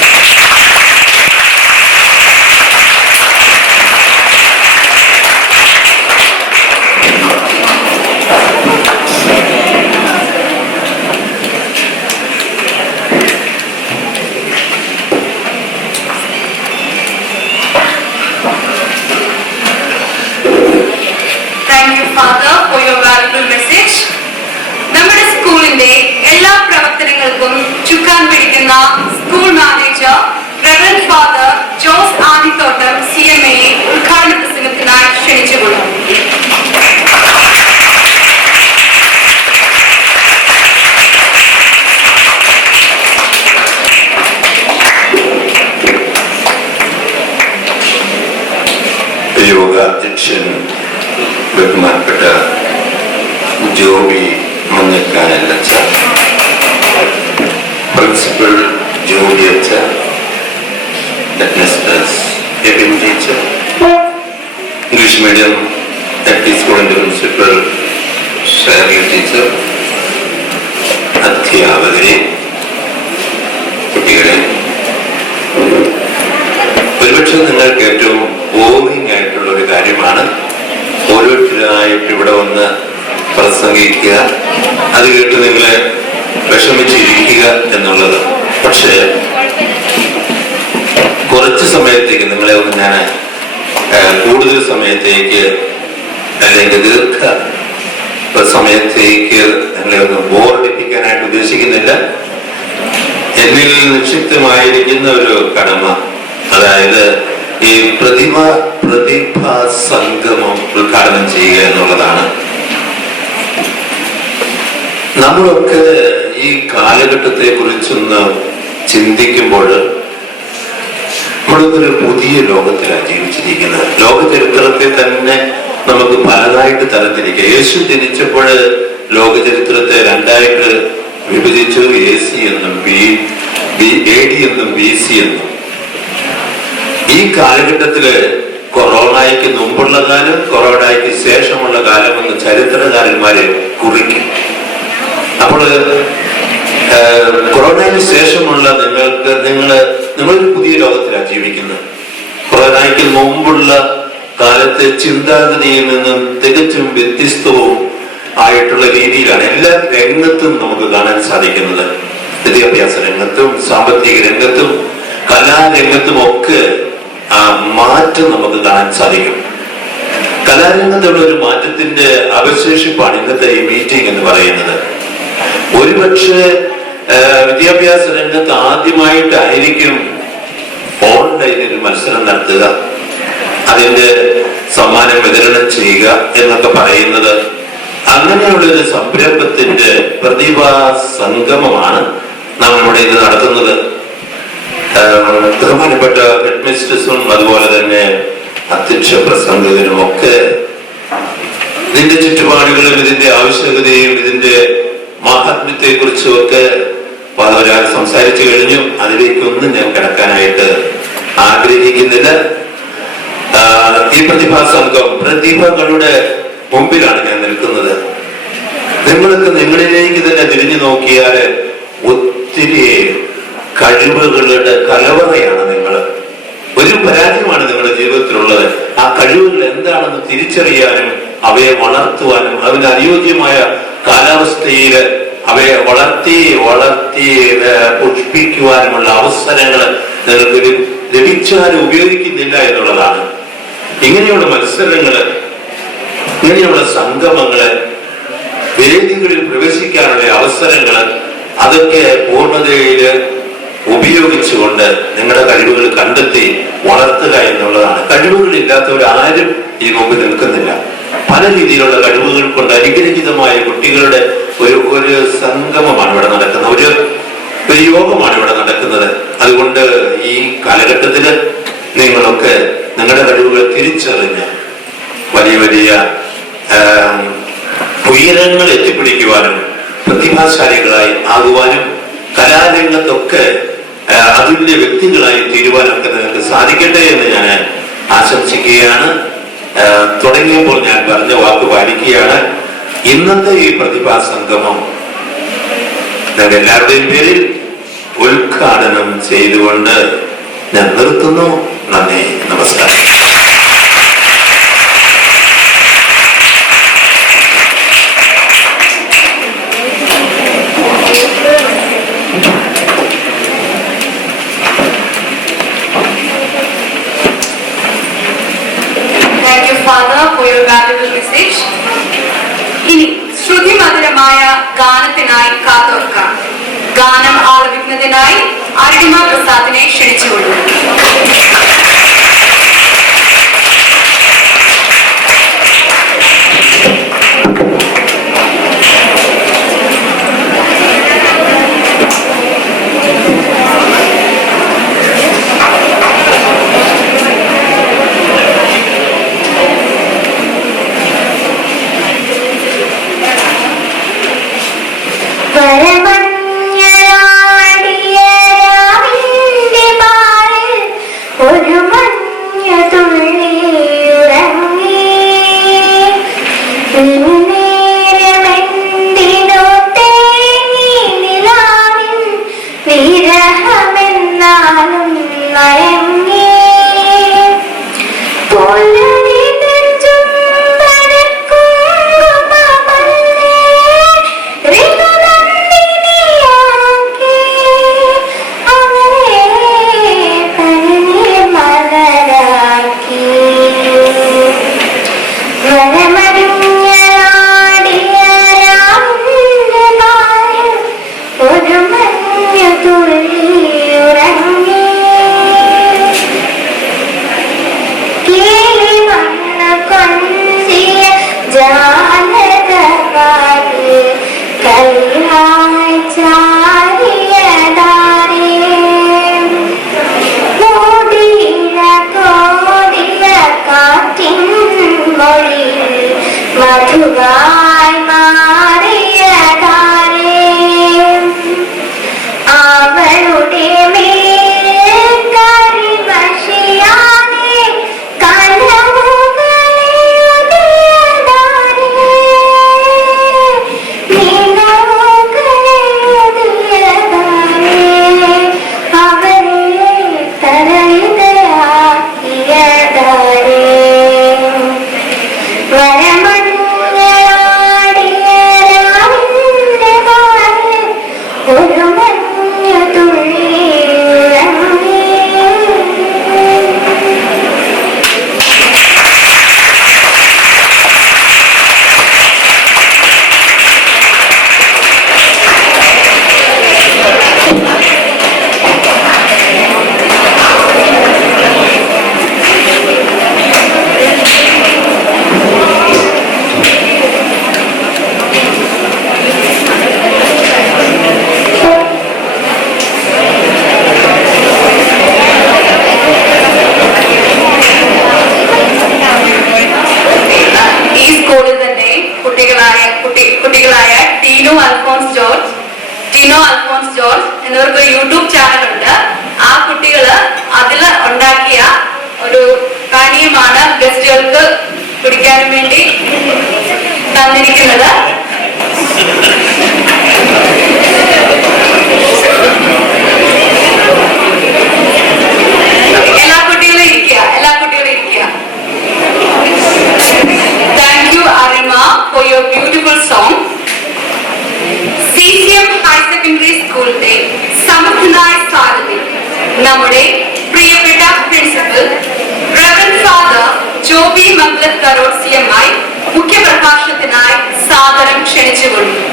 Thank you, Father, for your valuable message. നമ്മുടെ സ്കൂളിന്റെ എല്ലാ പ്രവർത്തനങ്ങൾക്കും ചുക്കാൻ പിടിക്കുന്ന school manager reverend father Jose Adithottam CMA ഉദ്ഘാടന പ്രസംഗത്തിനായി ക്ഷണിച്ചുകൊള്ളുന്നു. യോഗ അധ്യക്ഷൻ ബഹുമാനപ്പെട്ട ജോബി മഞ്ഞക്കാനൽ അച്ഛ, പ്രിൻസിപ്പൽ ജോബി അച്ഛ, headmistress Ebin teacher, English medium LP സ്കൂളിന്റെ പ്രിൻസിപ്പൽ ഷേർലി ടീച്ചർ, അധ്യാപകരെ, കുട്ടികളെ, ഒരുപക്ഷെ നിങ്ങൾക്ക് ഏറ്റവും ബോറിംഗ് ആയിട്ടുള്ള ഒരു കാര്യമാണ് ഓരോരുത്തരായിട്ട് ഇവിടെ വന്ന് പ്രസംഗിക്കുക, അത് കേട്ട് നിങ്ങളെ വിഷമിച്ചിരിക്കുക എന്നുള്ളത്. പക്ഷേ കുറച്ച് സമയത്തേക്ക് നിങ്ങളെ ഒന്ന് ഞാൻ കൂടുതൽ സമയത്തേക്ക് അല്ലെങ്കിൽ ദീർഘ സമയത്തേക്ക് നിങ്ങളെ ഒന്ന് ബോറടിപ്പിക്കാനായിട്ട് ഉദ്ദേശിക്കുന്നില്ല. എന്നിൽ നിക്ഷിപ്തമായിരിക്കുന്ന ഒരു കടമ, അതായത് ഈ പ്രതിഭാ സംഗമം ഉദ്ഘാടനം ചെയ്യുക എന്നുള്ളതാണ്. നമ്മളൊക്കെ ഈ കാലഘട്ടത്തെ കുറിച്ചൊന്ന് ചിന്തിക്കുമ്പോൾ നമ്മളൊക്കെ ഒരു പുതിയ ലോകത്തിലാണ് ജീവിച്ചിരിക്കുന്നത്. ലോക ചരിത്രത്തെ തന്നെ നമുക്ക് പലതായിട്ട് തരംതിരിക്കാം. യേശു ജനിച്ചപ്പോൾ ലോക ചരിത്രത്തെ രണ്ടായിട്ട് വിഭജിച്ചു. AC എന്നും AD എന്നും BC എന്നും. ഈ കാലഘട്ടത്തില് കൊറോണയ്ക്ക് മുമ്പുള്ള കാലം, കൊറോണയ്ക്ക് ശേഷമുള്ള കാലം എന്ന് ചരിത്രകാരന്മാര് കുറിക്കും. അപ്പോൾ കൊറോണയ്ക്ക് ശേഷമുള്ള നിങ്ങളൊരു പുതിയ ലോകത്തിലാണ് ജീവിക്കുന്നത്. കൊറോണയ്ക്ക് മുമ്പുള്ള കാലത്തെ ചിന്താഗതിയിൽ നിന്നും തികച്ചും വ്യത്യസ്തവും ആയിട്ടുള്ള രീതിയിലാണ് എല്ലാ രംഗത്തും നമുക്ക് കാണാൻ സാധിക്കുന്നത്. വിദ്യാഭ്യാസ രംഗത്തും സാമ്പത്തിക രംഗത്തും കലാരംഗത്തും ഒക്കെ ആ മാറ്റം നമുക്ക് കാണാൻ സാധിക്കും. കലാരംഗത്തുള്ള ഒരു മാറ്റത്തിന്റെ അവശേഷിപ്പാണ് ഇന്നത്തെ ഈ മീറ്റിംഗ് എന്ന് പറയുന്നത്. ഒരുപക്ഷെ വിദ്യാഭ്യാസ രംഗത്ത് ആദ്യമായിട്ടായിരിക്കും ഓൺലൈനിൽ മത്സരം നടത്തുക, അതിന്റെ സമ്മാനം വിതരണം ചെയ്യുക എന്നൊക്കെ പറയുന്നത്. അങ്ങനെയുള്ളൊരു സംരംഭത്തിന്റെ പ്രതിഭാ സംഗമമാണ് നമ്മളിവിടെ ഇത് നടത്തുന്നത്. ബഹുമാനപ്പെട്ട ഹെഡ്മിസ്ട്രസും അതുപോലെ തന്നെ അധ്യക്ഷ പ്രസംഗകനും ഒക്കെ ഇതിന്റെ ചുറ്റുപാടുകളും ഇതിന്റെ ആവശ്യകതയും ഇതിന്റെ മാഹാത്മ്യത്തെ കുറിച്ചും ഒക്കെ ഒരാൾ സംസാരിച്ചു കഴിഞ്ഞു. അതിലേക്കൊന്നും ഞാൻ കിടക്കാനായിട്ട് ആഗ്രഹിക്കുന്നില്ല. ഈ പ്രതിഭാ സംഘം പ്രതിഭകളുടെ മുമ്പിലാണ് ഞാൻ നിൽക്കുന്നത്. നിങ്ങൾക്ക് നിങ്ങളിലേക്ക് തന്നെ തിരിഞ്ഞു നോക്കിയാൽ ഒത്തിരി കഴിവുകളുടെ കലവറയാണ് നിങ്ങൾ. ഒരു പരാജയമാണ് നിങ്ങളുടെ ജീവിതത്തിലുള്ളത്. ആ കഴിവുകൾ എന്താണെന്ന് തിരിച്ചറിയാനും അവയെ വളർത്തുവാനും അതിന് അനുയോജ്യമായ കാലാവസ്ഥയിൽ അവയെ വളർത്തി പുഷ്പിക്കുവാനുമുള്ള അവസരങ്ങൾ നിങ്ങൾക്ക് ലഭിച്ചാലും ഉപയോഗിക്കുന്നില്ല എന്നുള്ളതാണ്. ഇങ്ങനെയുള്ള മത്സരങ്ങള്, ഇങ്ങനെയുള്ള സംഗമങ്ങള്, വേദികളിൽ പ്രവേശിക്കാനുള്ള അവസരങ്ങള്, അതൊക്കെ പൂർണ്ണതയില് ഉപയോഗിച്ചുകൊണ്ട് നിങ്ങളുടെ കഴിവുകൾ കണ്ടെത്തി വളർത്തുക എന്നുള്ളതാണ്. കഴിവുകളില്ലാത്തവരാരും ഈ മുമ്പിൽ നിൽക്കുന്നില്ല. പല രീതിയിലുള്ള കഴിവുകൾ കൊണ്ട് അനുഗ്രഹീതമായ കുട്ടികളുടെ ഒരു സംഗമമാണ് ഇവിടെ നടക്കുന്നത്, ഒരു യോഗമാണ് ഇവിടെ നടക്കുന്നത്. അതുകൊണ്ട് ഈ കാലഘട്ടത്തില് നിങ്ങളൊക്കെ നിങ്ങളുടെ കഴിവുകൾ തിരിച്ചറിഞ്ഞ് വലിയ ഉയരങ്ങൾ എത്തിപ്പിടിക്കുവാനും പ്രതിഭാശാലികളായി ആകുവാനും കലാരംഗത്തൊക്കെ അതുല്യ വ്യക്തികളായി തീരുവാനൊക്കെ നിങ്ങൾക്ക് സാധിക്കട്ടെ എന്ന് ഞാൻ ആശംസിക്കുകയാണ്. തുടങ്ങിയപ്പോൾ ഞാൻ പറഞ്ഞ വാക്ക് പാലിക്കുകയാണ്. ഇന്നത്തെ ഈ പ്രതിഭാ സംഗമം ഞങ്ങൾ എല്ലാവരുടെയും പേരിൽ ഉദ്ഘാടനം ചെയ്തുകൊണ്ട് ഞാൻ നിർത്തുന്നു. നന്ദി, നമസ്കാരം. Thank you, Father, for your valuable message. ഇനി ശ്രുതിമധുരമായ ഗാനത്തിനായി കാതോർക്കാം. ഗാനം ആലപിക്കുന്നതിനായി അരുണിമ പ്രസാദിനെ ക്ഷണിച്ചുകൊള്ളു. കുട്ടികളായ ടീനോ അൽഫോൺസ് ജോർജ് എന്നിവർക്ക് യൂട്യൂബ് ചാനലുണ്ട്. ആ കുട്ടികള് അതിൽ ഉണ്ടാക്കിയ ഒരു പാനീയമാണ് ഗസ്റ്റുകൾക്ക് കുടിക്കാനും വേണ്ടി തന്നിരിക്കുന്നത്. എല്ലാ കുട്ടികളും ഇരിക്കുക. Thank you, Arima, for your beautiful song. CCM High Secondary School Day സമർത്ഥനായ സാരഥി നമ്മുടെ പ്രിയപ്പെട്ട പ്രിൻസിപ്പൽ റവറൻഡ് ഫാദർ ജോബി മംഗലത്ത് കരോൾ CMI മുഖ്യപ്രഭാഷണത്തിനായി സാദരം ക്ഷണിച്ചുകൊള്ളുന്നു.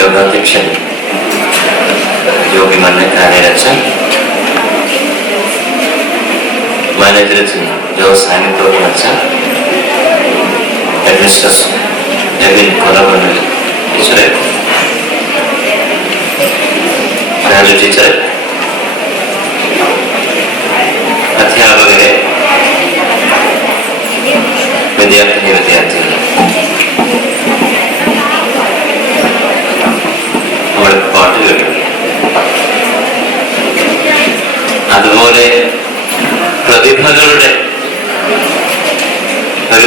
യോഗാധ്യക്ഷൻ ജോബി മന്നക്കാരൻ, മാനേജർ ജോസ് ആനിത്തോട്ടൻ അച്ഛൻ, ഹെഡ്മിസ്ട്രസ് ജബിൻ കൊറവണ്ണൽ ടീച്ചറെ, രാജു ടീച്ചറെ, അധ്യാപകരെ,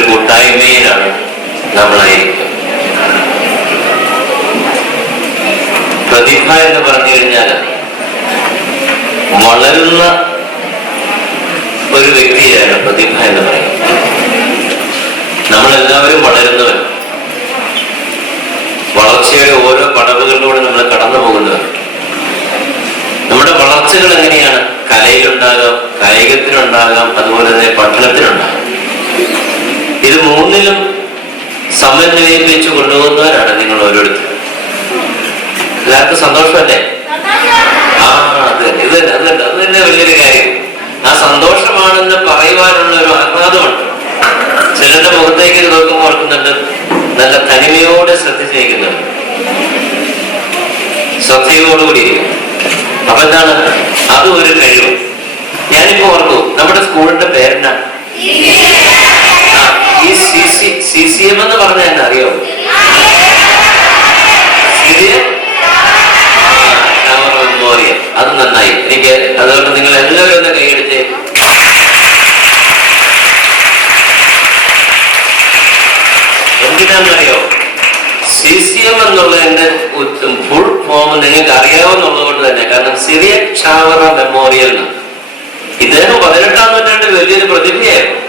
കൂട്ടായ്മയിലാണ് നമ്മളായിരിക്കും. പ്രതിഭ എന്ന് പറഞ്ഞു കഴിഞ്ഞാൽ വളരുന്ന ഒരു വ്യക്തിയാണ് പ്രതിഭ എന്ന് പറയുന്നത്. നമ്മളെല്ലാവരും വളരുന്നവർ, വളർച്ചയുടെ ഓരോ പടവുകളിലൂടെ നമ്മൾ കടന്നു പോകുന്നവർ. നമ്മുടെ വളർച്ചകൾ എങ്ങനെയാണ്? കലയിലുണ്ടാകാം, കായികത്തിനുണ്ടാകാം, അതുപോലെ തന്നെ പഠനത്തിനുണ്ടാകാം. ഇത് മൂന്നിലും സമന്വയിപ്പിച്ചു കൊണ്ടുപോകുന്നവരാണ് നിങ്ങൾ ഓരോരുത്തരും. എല്ലാവർക്കും സന്തോഷമല്ലേ? ഇത് തന്നെ വലിയൊരു കാര്യം. ആ സന്തോഷമാണെന്ന് പറയുവാനുള്ള ഒരു ആഹ്ലാദമുണ്ട്. ചിലരുടെ മുഖത്തേക്ക് നോക്കുമ്പോൾ ഓർക്കുന്നുണ്ട്, നല്ല തനിമയോടെ ശ്രദ്ധിച്ചിരിക്കുന്നുണ്ട്, ശ്രദ്ധയോടുകൂടി. അപ്പൊ എന്താണ്? അതും ഒരു കഴിവ്. ഞാനിപ്പോ ഓർക്കൂ, നമ്മുടെ സ്കൂളിന്റെ പേരെന്നാ? ഈ CCM എന്ന് പറഞ്ഞാൽ എന്നാ അറിയോ? മെമ്മോറിയൽ. അത് നന്നായി. എനിക്ക് അതുകൊണ്ട് നിങ്ങൾ എല്ലാവരും ഒന്ന് കൈയടിച്ച്. എന്തിനാണെന്നറിയോ? CCM എന്നുള്ളതിന്റെ ഫുൾ ഫോം നിങ്ങൾക്ക് അറിയാവുന്നുള്ളത് കൊണ്ട് തന്നെ. കാരണം സിറിയക് ചാവറ മെമ്മോറിയൽ. ഇദ്ദേഹം 18-ാം നൂറ്റാണ്ടിൽ വലിയൊരു പ്രതിഭയായിരുന്നു.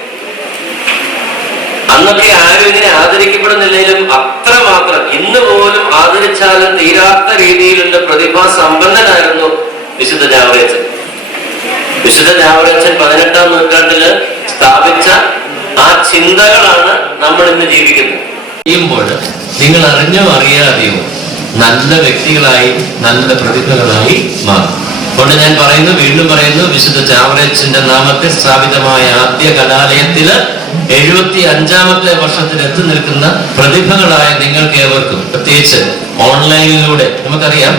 അന്നൊക്കെ ആരും ഇങ്ങനെ ആദരിക്കപ്പെടുന്നില്ലെങ്കിലും അത്രമാത്രം ഇന്ന് പോലും ആദരിച്ചാലും തീരാത്ത രീതിയിലുള്ള പ്രതിഭാസമ്പന്നനായിരുന്നു വിശുദ്ധ ചാവറയച്ചൻ. വിശുദ്ധ ചാവറയച്ചൻ 18-ാം നൂറ്റാണ്ടില് സ്ഥാപിച്ച ആ ചിന്തകളാണ് നമ്മൾ ഇന്ന് ജീവിക്കുന്നത്. ചെയ്യുമ്പോൾ നിങ്ങൾ അറിഞ്ഞോ അറിയാതെയോ നല്ല വ്യക്തികളായി, നല്ല പ്രതിഭകളായി മാറും. അതുകൊണ്ട് ഞാൻ പറയുന്നു, വീണ്ടും പറയുന്നു, വിശുദ്ധ ചാവറയച്ചന്റെ നാമത്തിൽ സ്ഥാപിതമായ ആദ്യ കലാലയത്തില് 75-ാമത്തെ വർഷത്തിൽ എത്തി നിൽക്കുന്ന പ്രതിഭകളായ നിങ്ങൾക്ക് ഏവർക്കും, പ്രത്യേകിച്ച് ഓൺലൈനിലൂടെ, നമുക്കറിയാം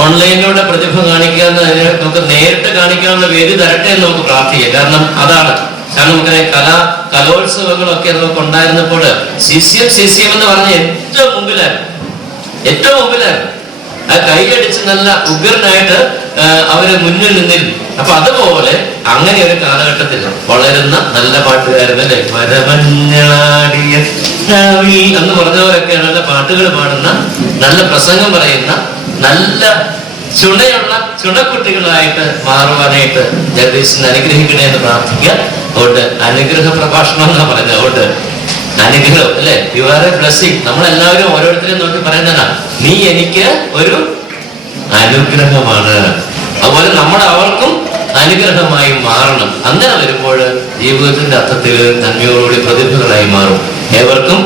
ഓൺലൈനിലൂടെ പ്രതിഭ കാണിക്കാന്ന് നമുക്ക് നേരിട്ട് കാണിക്കാനുള്ള വേദി തരട്ടെ എന്ന് നമുക്ക് പ്രാർത്ഥിക്കാം. കാരണം നമുക്കറിയാം കലോത്സവങ്ങളൊക്കെ നമുക്ക് ഉണ്ടായിരുന്നപ്പോൾ CCM എന്ന് പറഞ്ഞ ഏറ്റവും മുമ്പിലായിരുന്നു. ആ കൈയടിച്ച് നല്ല ഉഗ്രനായിട്ട് അവര് മുന്നിൽ നിന്നിരുന്നു. അപ്പൊ അതുപോലെ അങ്ങനെ ഒരു കാലഘട്ടത്തിൽ വളരുന്ന നല്ല പാട്ടുകാരനല്ലേ, വരമഞ്ഞളാടിയ എന്ന് പറഞ്ഞവരൊക്കെ നല്ല പാട്ടുകൾ പാടുന്ന, നല്ല പ്രസംഗം പറയുന്ന, നല്ല ചുണക്കുട്ടികളായിട്ട് മാറുവാനായിട്ട് ജഗദീശനെ അനുഗ്രഹിക്കണേ എന്ന് പ്രാർത്ഥിക്കുക. അതുകൊണ്ട് അനുഗ്രഹ പ്രഭാഷണം എന്നാ പറഞ്ഞത്. അതുകൊണ്ട് അനുഗ്രഹം അല്ലെ, യു ആർ എ ബ്ലെസ്സിങ്. നമ്മളെല്ലാവരും ഓരോരുത്തരെയും നോക്കി പറയുന്നതാണ്, നീ എനിക്ക് ഒരു അനുഗ്രഹമാണ്. അതുപോലെ നമ്മൾ അവർക്കും അനുഗ്രഹമായി മാറണം. അങ്ങനെ വരുമ്പോൾ ജീവിതത്തിന്റെ അർത്ഥത്തിൽ നന്മയോടുകൂടി പ്രതിഭകളായി മാറും. ഏവർക്കും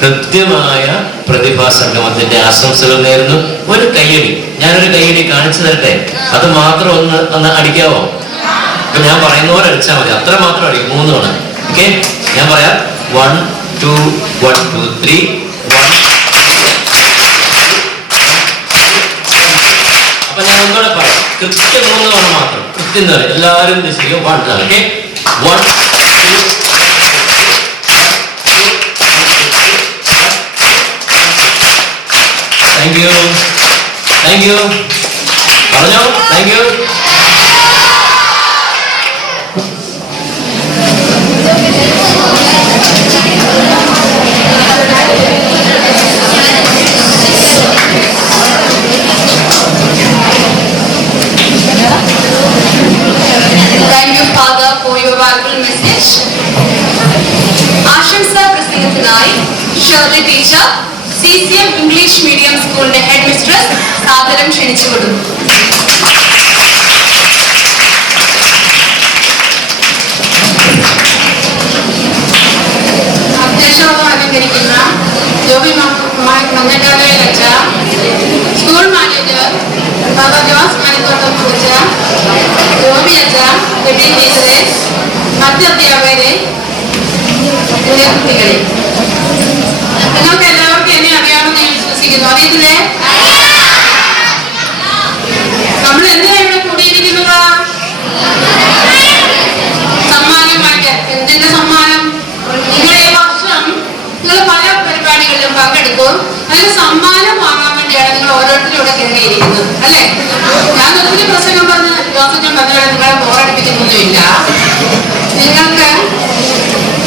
കൃത്യമായ പ്രതിഭാ സംഗമത്തിന്റെ ആശംസകൾ നേരുന്നു. ഒരു കയ്യടി, ഞാനൊരു കയ്യടി കാണിച്ചു തരട്ടെ. അത് മാത്രം ഒന്ന് അടിക്കാവോ? ഇപ്പൊ ഞാൻ പറയുന്ന പോലെ അടിച്ചാൽ മതി, അത്ര മാത്രം അടിക്കും. 3 തവണ. ഓക്കെ, ഞാൻ പറയാം. 1 2 1 2 3 1. അപ്പൊ ഞാൻ ഒന്നുകൂടെ പറയാം, കൃത്യം 3 തവണ മാത്രം. കൃത്യം എന്ന് പറയും, എല്ലാവരും ചെയ്യും. 1 ഓക്കെ, 1 2. താങ്ക് യു പറഞ്ഞോ. Thank you. Thank you, Father, for your valuable message. ആശംസ പ്രസംഗത്തിനായി Shirley teacher, CCM English medium സ്കൂളിന്റെ ഹെഡ് മിസ്ട്രസ്, സാദരം ക്ഷണിച്ചു കൊടുക്കുന്നു. അധ്യക്ഷത അലങ്കരിക്കുന്ന ജോബി മഞ്ഞക്കാലയിൽ അച്ഛ, school manager father Jose Manithottam അച്ഛ, ജോബി അച്ഛ, ഡെപ്യൂട്ടി ടീച്ചറെ, മറ്റ് അധ്യാപകരെ, കുട്ടികളെ, നിങ്ങൾക്ക് എല്ലാവർക്കും എന്നെ അറിയാമെന്ന് ഞാൻ വിശ്വസിക്കുന്നു. അറിയത്തില്ലേ? നമ്മൾ എന്തിനാ ഇവിടെ കൂടിയിരിക്കുന്നത്? സമ്മാനമായിട്ട്. എന്തിന്റെ സമ്മാനം? നിങ്ങൾ ഈ വർഷം നിങ്ങൾ പല പരിപാടികളിലും പങ്കെടുക്കും. അതിന് സമ്മാനം വാങ്ങാൻ വേണ്ടിയാണ് നിങ്ങൾ ഓരോരുത്തരും ഇവിടെ കയറിയിരിക്കുന്നത്, അല്ലെ? ഞാൻ ഒത്തിരി പ്രസംഗം പറഞ്ഞ് ജോസഫൻ പറഞ്ഞാൽ നിങ്ങളെ ബോറടിപ്പിക്കുന്നൊന്നുമില്ല.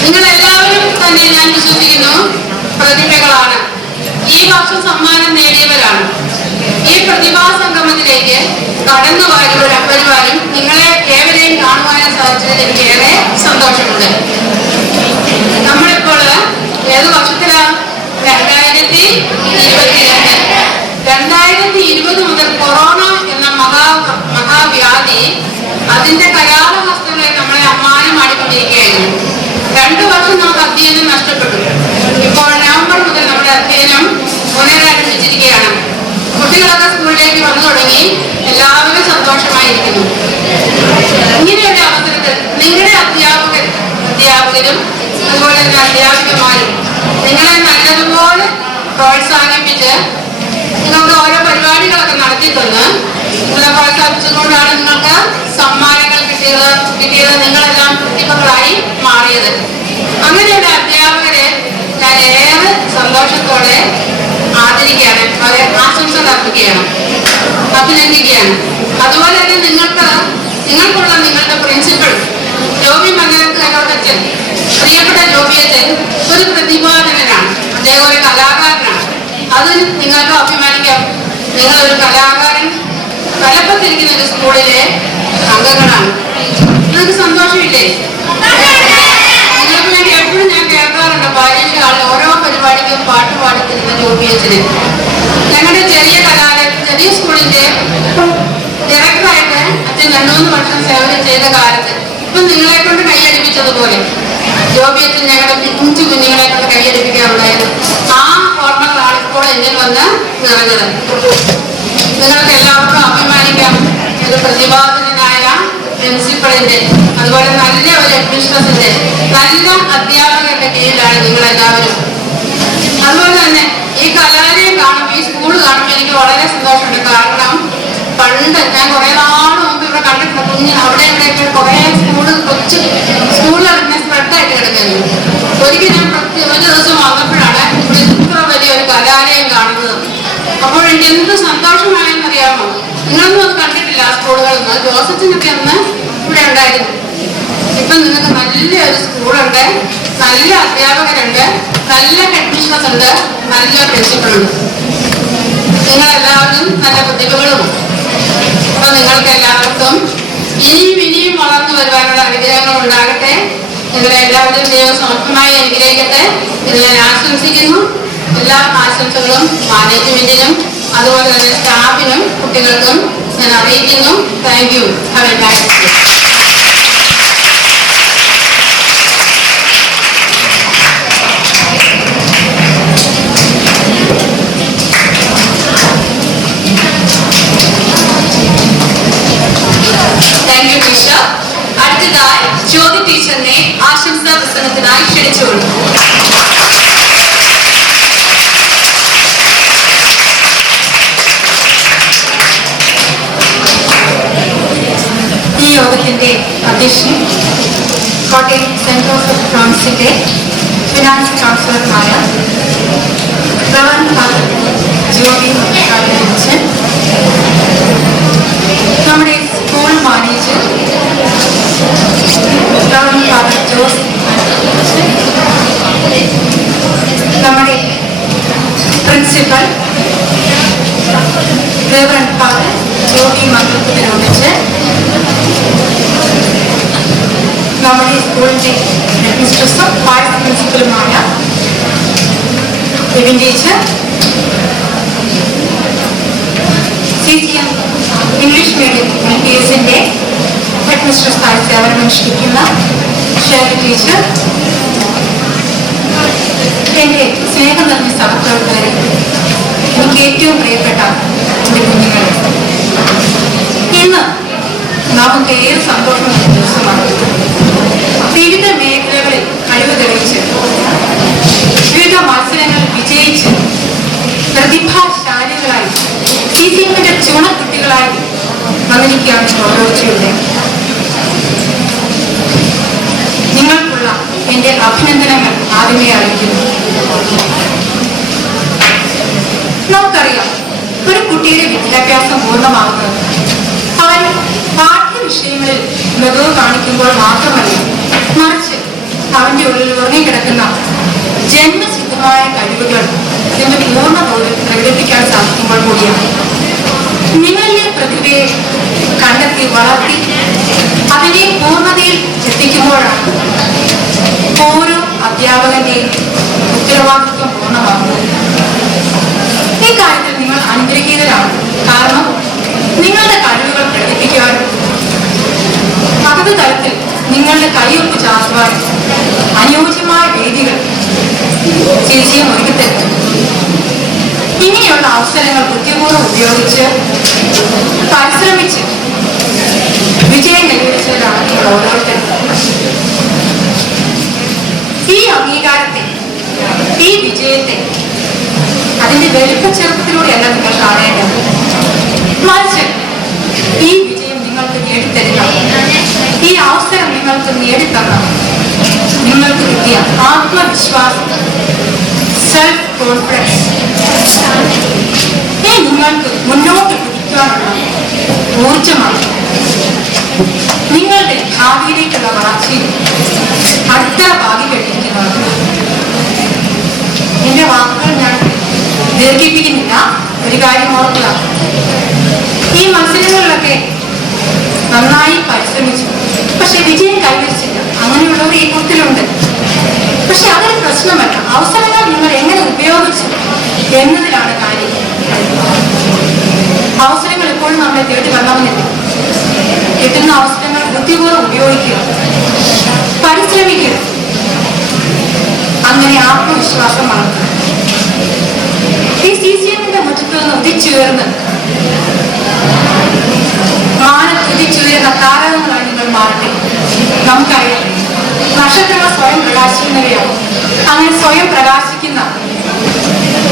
നിങ്ങളെല്ലാവരും തന്നെ ഞാൻ പ്രതിഭകളാണ്. ഈ വർഷം സമ്മാനം നേടിയവരാണ്. ഈ പ്രതിഭാ സംഗമത്തിലേക്ക് കടന്നു വരുവാനും നിങ്ങളെ ഏവരെയും കാണുവാനും സാധിച്ചതിൽ എനിക്ക് ഏറെ സന്തോഷമുണ്ട്. നമ്മളിപ്പോൾ ഏത് വർഷത്തിലാണ്? 2020 മുതൽ കൊറോണ എന്ന മഹാവ്യാധി അതിന്റെ കരാളഹസ്തങ്ങളെ നമ്മളെ അമ്മാനമാടിക്കൊണ്ടിരിക്കുകയായിരുന്നു. 2 വർഷം നമുക്ക് അധ്യയനം നഷ്ടപ്പെട്ടു. ഇപ്പോൾ നവംബർ മുതൽ നമ്മുടെ അധ്യയനം പുനരാരംഭിച്ചിരിക്കുകയാണ്. കുട്ടികളൊക്കെ സ്കൂളിലേക്ക് വന്നു തുടങ്ങി. എല്ലാവരും സന്തോഷമായിരിക്കുന്നു. ഇങ്ങനെയുള്ള അവസരത്തിൽ നിങ്ങളുടെ അധ്യാപകരും അതുപോലെ തന്നെ അധ്യാപികമാരും നിങ്ങളെ നല്ലതുപോലെ പ്രോത്സാഹിപ്പിച്ച് നിങ്ങൾക്ക് ഓരോ പരിപാടികളൊക്കെ നടത്തി തന്ന് നിങ്ങളെ പ്രോത്സാഹിപ്പിച്ചതുകൊണ്ടാണ് നിങ്ങൾക്ക് സമ്മാനങ്ങൾ കിട്ടിയത്. നിങ്ങളെല്ലാം പ്രതിഭകളായി മാറിയത്. അങ്ങനെയുള്ള അധ്യാപകരെ ഞാൻ ഏറെ സന്തോഷത്തോടെ ആദരിക്കുകയാണ്, അവരെ ആശംസകൾ അർപ്പിക്കുകയാണ്, അഭിനന്ദിക്കുകയാണ്. അതുപോലെ തന്നെ നിങ്ങൾക്കുള്ള നിങ്ങളുടെ പ്രിൻസിപ്പൽ ജോബി മംഗലക്കരോടച്ചൻ, പ്രിയപ്പെട്ട ജോബിയച്ചൻ ഒരു പ്രതിഭാധനനാണ്. അദ്ദേഹം ഒരു കലാകാരനാണ്. അത് നിങ്ങൾക്ക് അഭിമാനിക്കാം. നിങ്ങളൊരു കലാകാരൻ തലപ്പത്തിരിക്കുന്ന ഒരു സ്കൂളിലെ അംഗങ്ങളാണ്. നിങ്ങൾക്ക് സന്തോഷമില്ലേ? നിങ്ങൾക്ക് വേണ്ടി എപ്പോഴും ഞാൻ കേൾക്കാറുണ്ട്. പരീക്ഷകളിൽ ഓരോ പരിപാടിക്കും പാട്ട് പാടിത്തിരുന്ന ജോബിയച്ചന്. ഞങ്ങളുടെ ചെറിയ കലാലയത്തിൽ ചെറിയ സ്കൂളിന്റെ ഡയറക്ടറായിട്ട് അച്ഛൻ 2-3 വർഷം സേവനം ചെയ്ത കാലത്ത് ഇപ്പം നിങ്ങളെ കൊണ്ട് കൈയടിപ്പിച്ചതുപോലെ ജോബിയച്ചൻ ഞങ്ങളുടെ പിഞ്ചു കുഞ്ഞുങ്ങളെ കൊണ്ട് കൈയടിപ്പിക്കാറുണ്ടായിരുന്നു. ആ ഓർമ്മകളാണ് ഇപ്പോൾ എന്നിൽ വന്ന് നിറഞ്ഞത്. നിങ്ങൾക്ക് എല്ലാവർക്കും അഭിമാനിക്കാം. ഇത് പ്രതിഭാധനനായ പ്രിൻസിപ്പളിന്റെ അതുപോലെ നല്ല ഒരു അഡ്മിനിസ്ട്രേഷന്റെ നല്ല അധ്യാപകരുടെ കീഴിലാണ് നിങ്ങളെല്ലാവരും. അതുപോലെ തന്നെ ഈ കലാലയം കാണുമ്പോൾ ഈ സ്കൂൾ കാണുമ്പോൾ എനിക്ക് വളരെ സന്തോഷമുണ്ട്. കാരണം പണ്ട് ഞാൻ കുറെ നാൾ മുമ്പ് ഇവിടെ കണ്ടിട്ടുണ്ട്. അവിടെ ഇവിടെയൊക്കെ കുറെ കൊച്ചു സ്കൂളുകളിങ്ങനെ സ്പ്രെഡായിട്ട് കിടക്കുന്നു. ഒരിക്കൽ ഞാൻ ഒരു ദിവസം വന്നപ്പോഴാണ് ഇവിടെ ഇത്ര വലിയൊരു കലാലയം കാണുന്നത്. അപ്പോൾ എനിക്ക് എന്ത് സന്തോഷമായെന്നറിയാമോ? നിങ്ങളൊന്നും അത് കണ്ടിട്ടില്ല ആ സ്കൂളുകളിൽ നിന്ന്. ജോസഫിനൊക്കെ അന്ന് ഇവിടെ ഉണ്ടായിരുന്നു. ഇപ്പൊ നിങ്ങൾക്ക് നല്ലൊരു സ്കൂളുണ്ട്, നല്ല അധ്യാപകരുണ്ട്, നല്ല ഹെഡ്മിസ്ട്രസ് ഉണ്ട്, നല്ല പ്രിൻസിപ്പളുണ്ട്. നിങ്ങളെല്ലാവരും നല്ല പ്രതിഭകളും. അപ്പൊ നിങ്ങൾക്ക് എല്ലാവർക്കും ഇനിയും വളർന്നു വരുവാനുള്ള അനുഗ്രഹങ്ങൾ ഉണ്ടാകട്ടെ. നിങ്ങളെല്ലാവരും ദൈവം സമർത്ഥമായി അനുഗ്രഹിക്കട്ടെ എന്ന് ഞാൻ ആശംസിക്കുന്നു. എല്ലാ ആശംസകളും മാനേജ്മെന്റിനും അതുപോലെ തന്നെ സ്റ്റാഫിനും കുട്ടികൾക്കും ഞാൻ അറിയിക്കുന്നു. Thank you. Have a nice day. Thank you teacher. അടുത്തതായി ജ്യോതി ടീച്ചറിനെ ആശംസാ പ്രസംഗത്തിനായി ക്ഷണിച്ചുകൊള്ളു. ഈ യോഗത്തിന്റെ അധ്യക്ഷൻ കോട്ടയം സെന്റ് ജോസഫ് ഫ്രാൻസിന്റെ ഫിനാൻസ് കൗൺസിലർമാരായ ജ്യോതി അച്ഛൻ, നമ്മുടെ സ്കൂൾ മാനേജർ ജോസ്, നമ്മുടെ പ്രിൻസിപ്പൽ റെവറൻഡ് ഫാദർ ജോബി മംഗലത്തിനോടച്ച്, നമ്മുടെ സ്കൂളിന്റെ ഹെഡ്മിസ്ട്രസും വൈസ് പ്രിൻസിപ്പലുമായ Evin teacher, CCM English medium LPSന്റെ ഹെഡ്മിസ്ട്രസായി സേവനമനുഷ്ഠിക്കുന്ന ഷേർലി ടീച്ചർ, എൻ്റെ സ്നേഹം നിറഞ്ഞ സഹപ്രവർത്തകരെ, എനിക്ക് ഏറ്റവും പ്രിയപ്പെട്ട എൻ്റെ കുഞ്ഞുങ്ങളെ, ഇന്ന് നമുക്ക് ഏറെ സന്തോഷമുള്ള ദിവസമാണ്. വിവിധ മേഖലകളിൽ കഴിവ് തെളിയിച്ച് വിവിധ മത്സരങ്ങൾ വിജയിച്ച് പ്രതിഭാശാലികളായി CCMന്റെ ചുണക്കുട്ടികളായി വന്നിരിക്കുകയാണ് ഓരോരുത്തരുടെ. നിങ്ങൾക്കുള്ള എൻ്റെ അഭിനന്ദനങ്ങൾ ആദ്യമേ അറിയിക്കുന്നു. നമുക്കറിയാം, ഒരു കുട്ടിയുടെ വിദ്യാഭ്യാസം പൂർണ്ണമാകുന്നത് അവൻ പാഠ്യവിഷയങ്ങളിൽ മികവ് കാണിക്കുമ്പോൾ മാത്രമല്ല, മറിച്ച് അവന്റെ ഉള്ളിൽ ഉറങ്ങിക്കിടക്കുന്ന ജന്മസിദ്ധമായ കഴിവുകൾ ഇതിന്റെ പൂർണ്ണ തോതിൽ പ്രകടിപ്പിക്കാൻ സാധിക്കുമ്പോൾ കൂടിയാണ്. നിങ്ങളിലെ പ്രതിഭയെ കണ്ടെത്തി വളർത്തി അതിനെ പൂർണ്ണതയിൽ എത്തിക്കുമ്പോഴാണ് ഓരോ അധ്യാപകന്റെയും ഉത്തരവാദിത്വം പൂർണ്ണമാകുന്നത്. ഈ കാര്യത്തിൽ നിങ്ങൾ അനുഗ്രഹീതരാണ്. കാരണം നിങ്ങളുടെ കഴിവുകൾ പ്രകടിപ്പിക്കുവാനും അതത് തലത്തിൽ നിങ്ങളുടെ കൈയൊപ്പ് ചാർത്തുവാനും അനുയോജ്യമായ വേദികൾ ചേച്ചിയെ ഒരുക്കിത്തരുന്നു. ഇങ്ങനെയുള്ള അവസരങ്ങൾ ബുദ്ധിപൂർവ്വം ഉപയോഗിച്ച് പരിശ്രമിച്ച് വിജയം കൈവരിച്ചവരാണ് നിങ്ങൾ ഓരോരുത്തരും. ഈ അംഗീകാരത്തെ, ഈ വിജയത്തെ അതിന്റെ വലിപ്പച്ചെറുപ്പത്തിലൂടെയല്ല നിങ്ങൾ കാണേണ്ടത്. മറിച്ച് ഈ വിജയം നിങ്ങൾക്ക് നേടിത്തരിക, ഈ അവസരം നിങ്ങൾക്ക് നേടിത്തന്ന നിങ്ങൾക്ക് കിട്ടിയ ആത്മവിശ്വാസം, സെൽഫ് കോൺഫിഡൻസ്, നിങ്ങൾക്ക് മുന്നോട്ട് കുതിക്കാനുള്ള ഊർജമാണ്. നിങ്ങളുടെ ഭാവിയിലേക്കുള്ള വളർച്ചയിൽ അടിത്തറ ഭാഗി കെട്ടിയിരിക്കുന്നതാണ്. എന്റെ വാക്കുകൾ ഞാൻ ദീർഘിപ്പിക്കുന്നില്ല. ഒരു കാര്യം ഓർക്കുക, ഈ മത്സരങ്ങളിലൊക്കെ നന്നായി പരിശ്രമിച്ചു, പക്ഷെ വിജയം കൈവരിച്ചില്ല. അങ്ങനെയുള്ളവർ ഈ കൂട്ടത്തിലുണ്ട്. പക്ഷെ അതൊരു പ്രശ്നമല്ല. അവസരങ്ങൾ നിങ്ങൾ എങ്ങനെ ഉപയോഗിച്ചു എന്നതിലാണ് കാര്യം. അവസരങ്ങൾ എപ്പോഴും നമ്മളെ തേടി വരണമെന്നില്ല. കിട്ടുന്ന അവസരങ്ങൾ ബുദ്ധിപൂർവ്വം ഉപയോഗിക്കുക, പരിശ്രമിക്കുക, അങ്ങനെ ആത്മവിശ്വാസം വളർത്തുക. ഈ CCM-ന്റെ മുറ്റത്ത് നിന്ന് ഉദിച്ചുയർന്ന് മാനത്തുദിച്ചുയരുന്ന താരകങ്ങളായി നിങ്ങൾ മാറട്ടെ. നമുക്കറിയാം, നക്ഷത്രങ്ങൾ സ്വയം പ്രകാശിക്കുന്നവയാണ്. അങ്ങനെ സ്വയം പ്രകാശിക്കുന്ന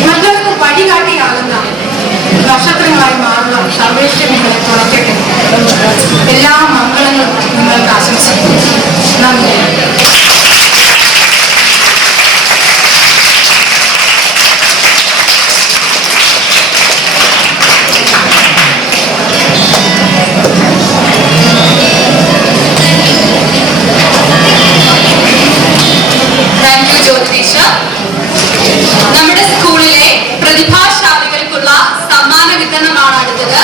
മറ്റൊരു വഴികാട്ടിയാകുന്ന നക്ഷത്രങ്ങളായി മാറുന്ന സർവേശ്വരൻ നിങ്ങളെ തുണയ്ക്കട്ടെ. എല്ലാ മംഗളങ്ങളും നിങ്ങൾക്ക് ആശംസിക്കുന്നു. നന്ദി. നമ്മുടെ സ്കൂളിലെ പ്രതിഭാശാലികൾക്കുള്ള സമ്മാന വിതരണമാണ് അടുത്തത്.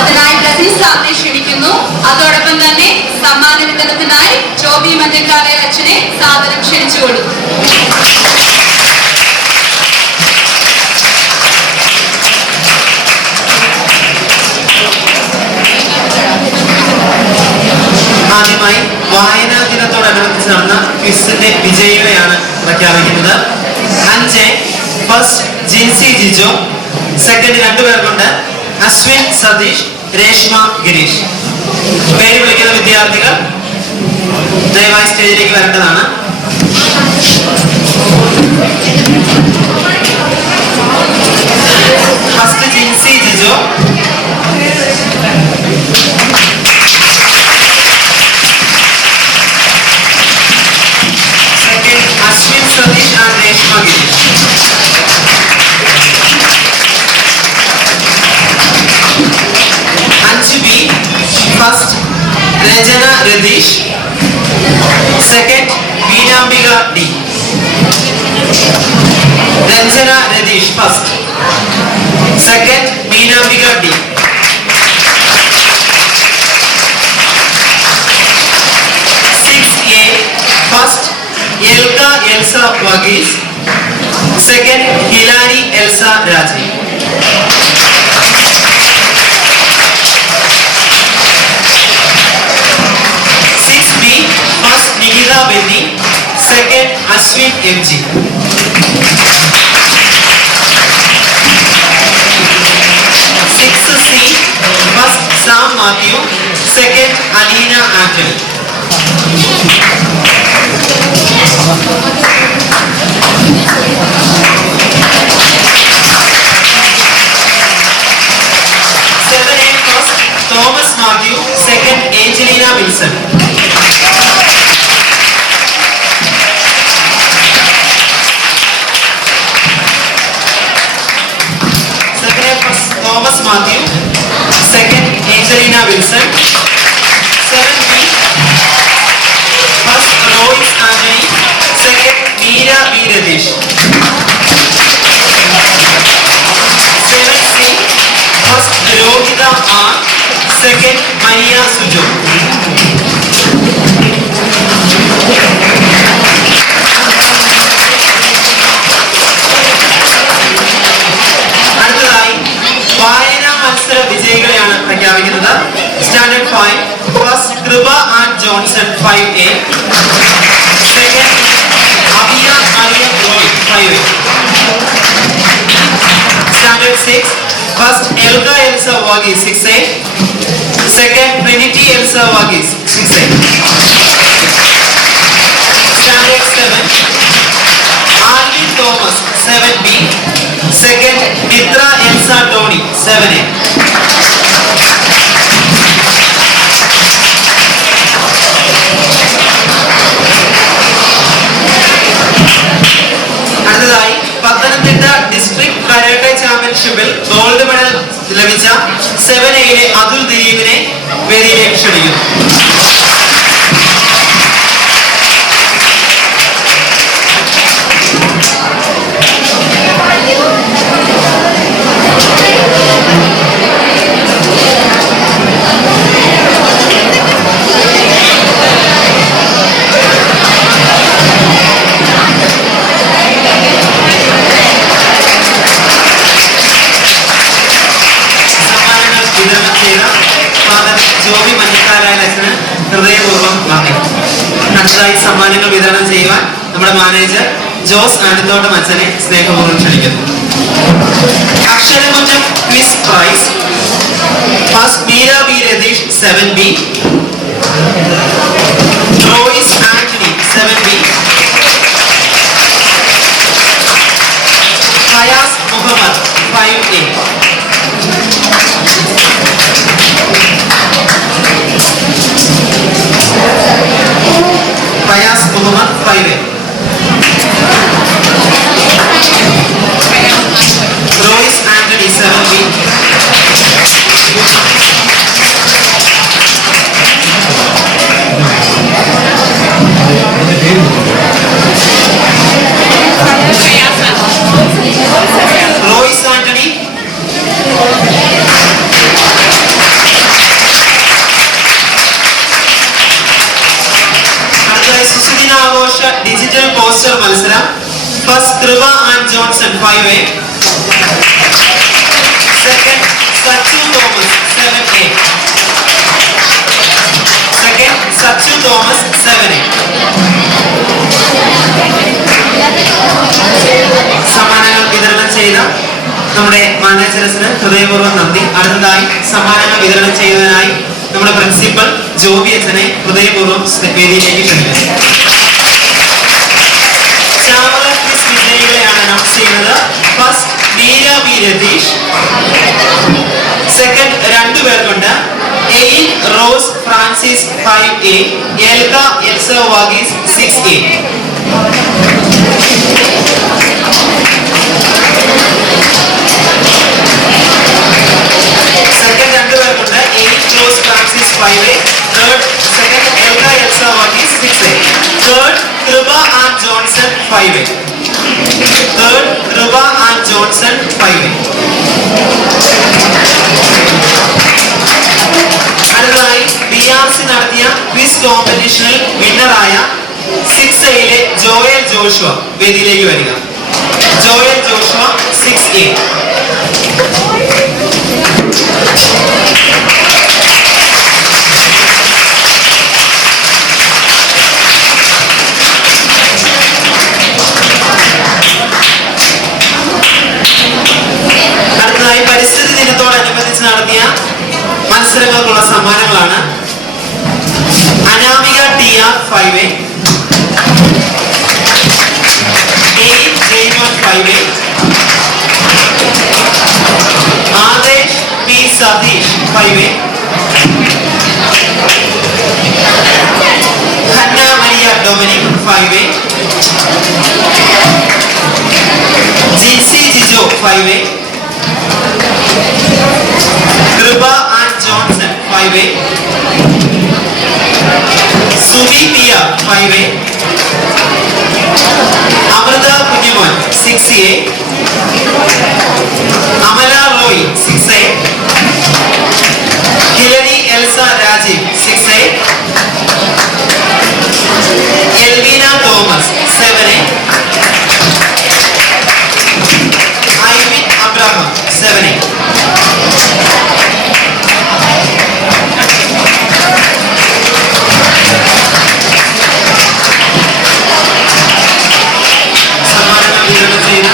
അതിനായി ബ്ലെസ്സിംഗ് സാറിനെ ക്ഷണിക്കുന്നു. അതോടൊപ്പം തന്നെ സമ്മാന വിതരണത്തിനായി ജോബി മഞ്ഞക്കാരെ അച്ഛനെ സാദരം ക്ഷണിച്ചുകൊള്ളുന്നു. ആദ്യമായി വായനാ ദിനത്തോടനുബന്ധിച്ച് നടന്ന ക്വിസിന്റെ വിജയികളെയാണ് പ്രഖ്യാപിക്കുന്നത്. 5 ഫസ്റ്റ് ജിൻസി ജിജോ, സെക്കൻഡ് 2 പേർക്കുണ്ട് അശ്വിൻ സതീഷ്, രേഷ്മ ഗിരീഷ്. പേര് വിളിക്കുന്ന വിദ്യാർത്ഥികൾ ദയവായി സ്റ്റേജിലേക്ക് വരേണ്ടതാണ്. First Jincy Jijo, Ashwin Sadish and Reshma Girish. Anjubi, first Rajana Radish, second Veenambika D. Ranjana Radish first, second Veenambika D. 6A, first Elka Elsa Wagis, second Hilary Elsa Raji. 6B, first Nikita Benny, second Ashwin MG. 6C, first Sam Matthew, second Alina Angel. 7A, first Thomas Matthew, second Angelina Wilson. 8A, Varghese 6A. Second, Trinity Elsa Varghese 6A. Standard 7. Alvin Thomas 7B. Second, Mitra Elsa Tony 7A. അടുത്തതായി Pathanamthitta district karate ചാമ്പ്യൻഷിപ്പിൽ gold medal ലഭിച്ച 7Aയിലെ അതുൽ ദിലീപിനെ വേദിയിലേക്ക് ക്ഷണിക്കുന്നു. ജോബി മഞ്ഞക്കാലയച്ചന് ഹൃദയപൂർവ്വം നന്ദി. അടുത്തതായി സമ്മാനങ്ങൾ വിതരണം ചെയ്യുവാൻ നമ്മുടെ മാനേജർ ജോസ് ആനത്തോട്ടം അച്ഛനെ സ്നേഹപൂർവ്വം ക്ഷണിക്കുന്നു. അക്ഷരകുഞ്ചം quiz prize first Meera B Ratheesh 7B. Royce Antony 7B. Fayas Muhammad 5A. Fayas Muhammad 5A. Royce Antony 7B. Royce Antony. സുദിനാഘോഷ ഡിജിറ്റൽ പോസ്റ്റർ മത്സരം first Kripa and Johnson 5A. Second Sachu Thomas 7A. Second Sachu Thomas 7A. സമ്മാനങ്ങൾ വിതരണം ചെയ്ത നമ്മുടെ മാനേജേഴ്സിന് ഹൃദയപൂർവ്വം നന്ദി. അടുത്തതായി സമ്മാനങ്ങൾ വിതരണം ചെയ്യുന്നതിനായി നമ്മുടെ പ്രിൻസിപ്പൽ ജോബി അച്ഛനെ ഹൃദയപൂർവ്വം വേദിയിലേക്ക് ക്ഷണിക്കുന്നു. ചാവറ ക്വിസ് വിജയികളെയാണ് അനൗൺസ് ചെയ്യുന്നത്. First Meera B Ratheesh. Second 2 പേർക്കുണ്ട്. Ain Rose Francis 5A. Elka Elsa Varghese 6A. Second 2 പേർക്കുണ്ട്. Ain Rose Francis 5A. Second Elka Elsa Varghese 6A. Third Kripa and Johnson 5A. Third Kripa and Johnson 5A. അടുത്തതായി BRC നടത്തിയ ക്വിസ് കോമ്പറ്റീഷനിൽ വിന്നറായ 6Aയിലെ ജോയൽ ജോഷുവ വേദിയിലേക്ക് വരിക. Joel Joshua 6A. അടുത്തതായി പരിസ്ഥിതി ദിനത്തോടനുബന്ധിച്ച് നടത്തിയ മത്സരങ്ങൾക്കുള്ള സമ്മാനങ്ങളാണ്. Anamika TR 5A. Jaimon 5A. Aadesh P Satheesh 5A. Hanna Maria Dominic 5A. Jincy Jijo 5A. Kripa and Johnson 5A. Subi Tia 5A. Amrutha Kunjumon 6A. Amala Roy 6A. Hilary Elsa Rajeev 6A. Elvina Thomas 7A. Ivin Abraham 7A. സമ്മാനങ്ങൾ വിതരണം ചെയ്ത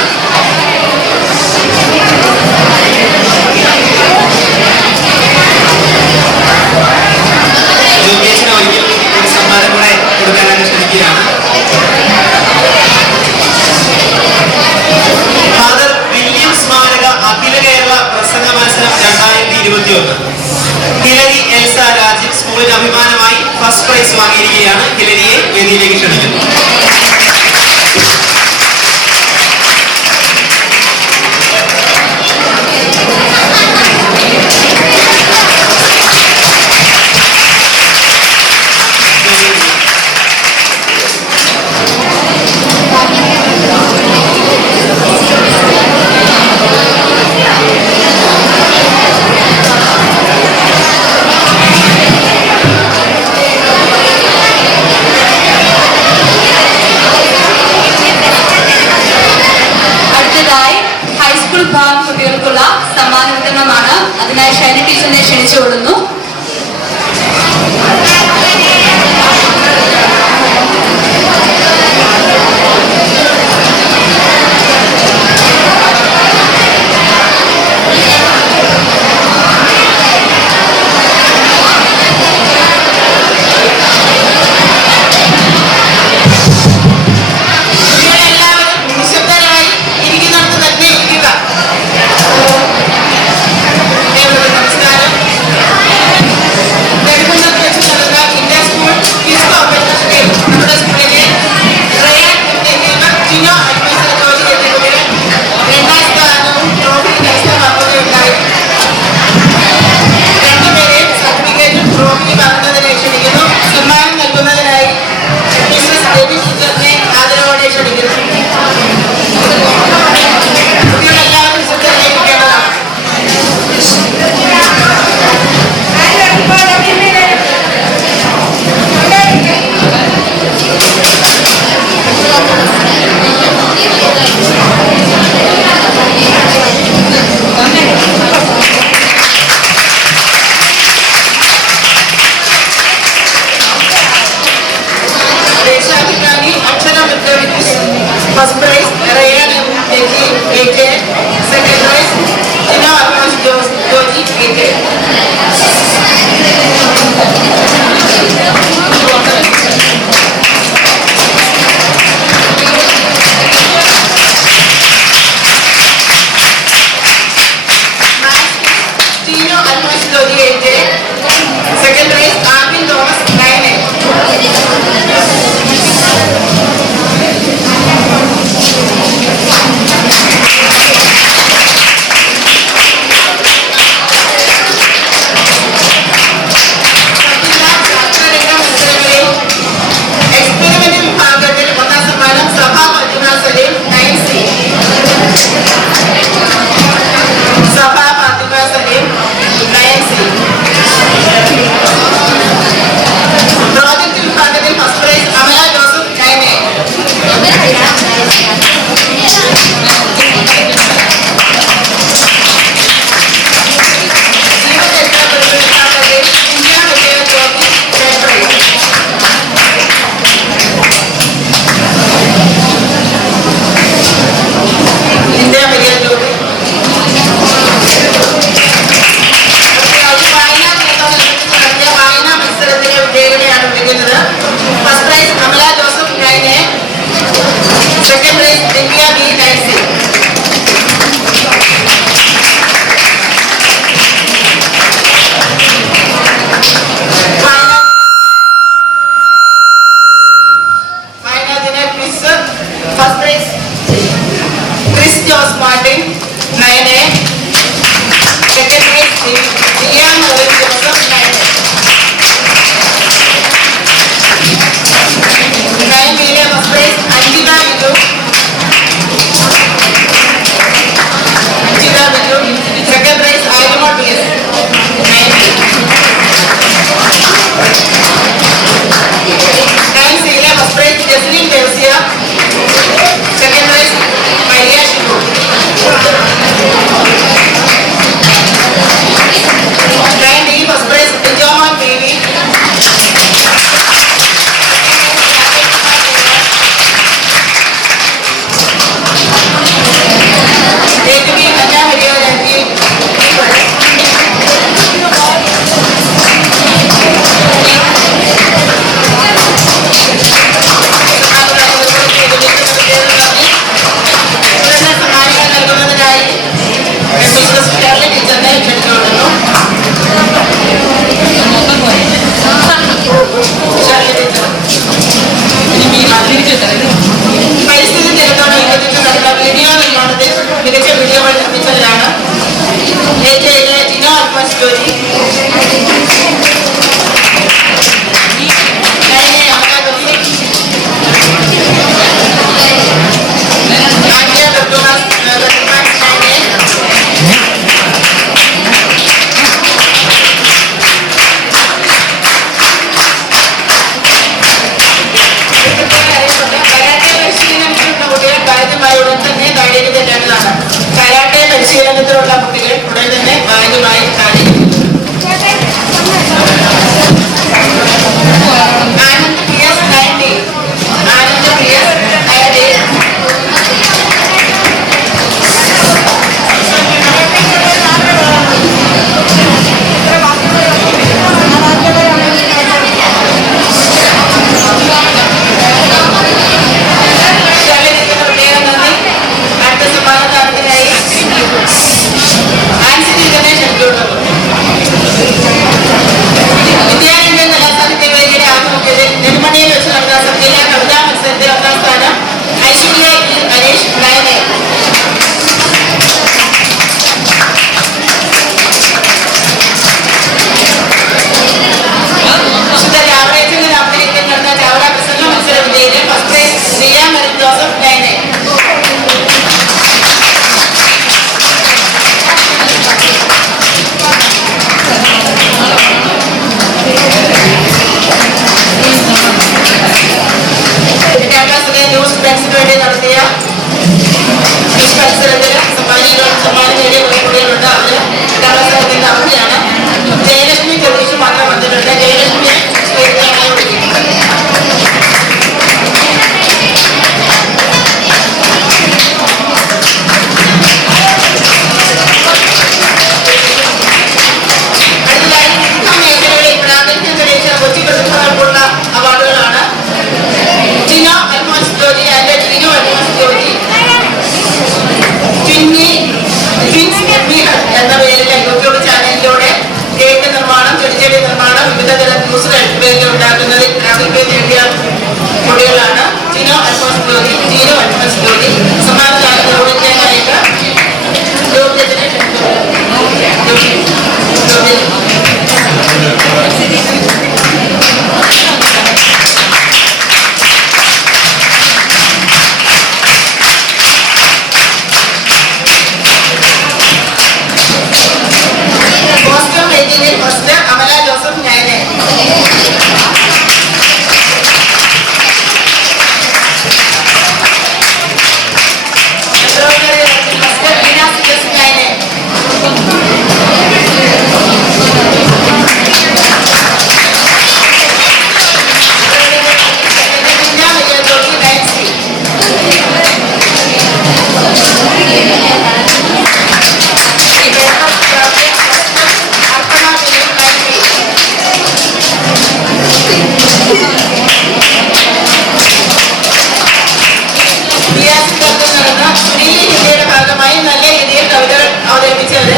നടന്ന ദില്ലി ജില്ലയുടെ ഭാഗമായി നല്ല രീതിയിൽ കവിതകൾ അവതരിപ്പിച്ചത്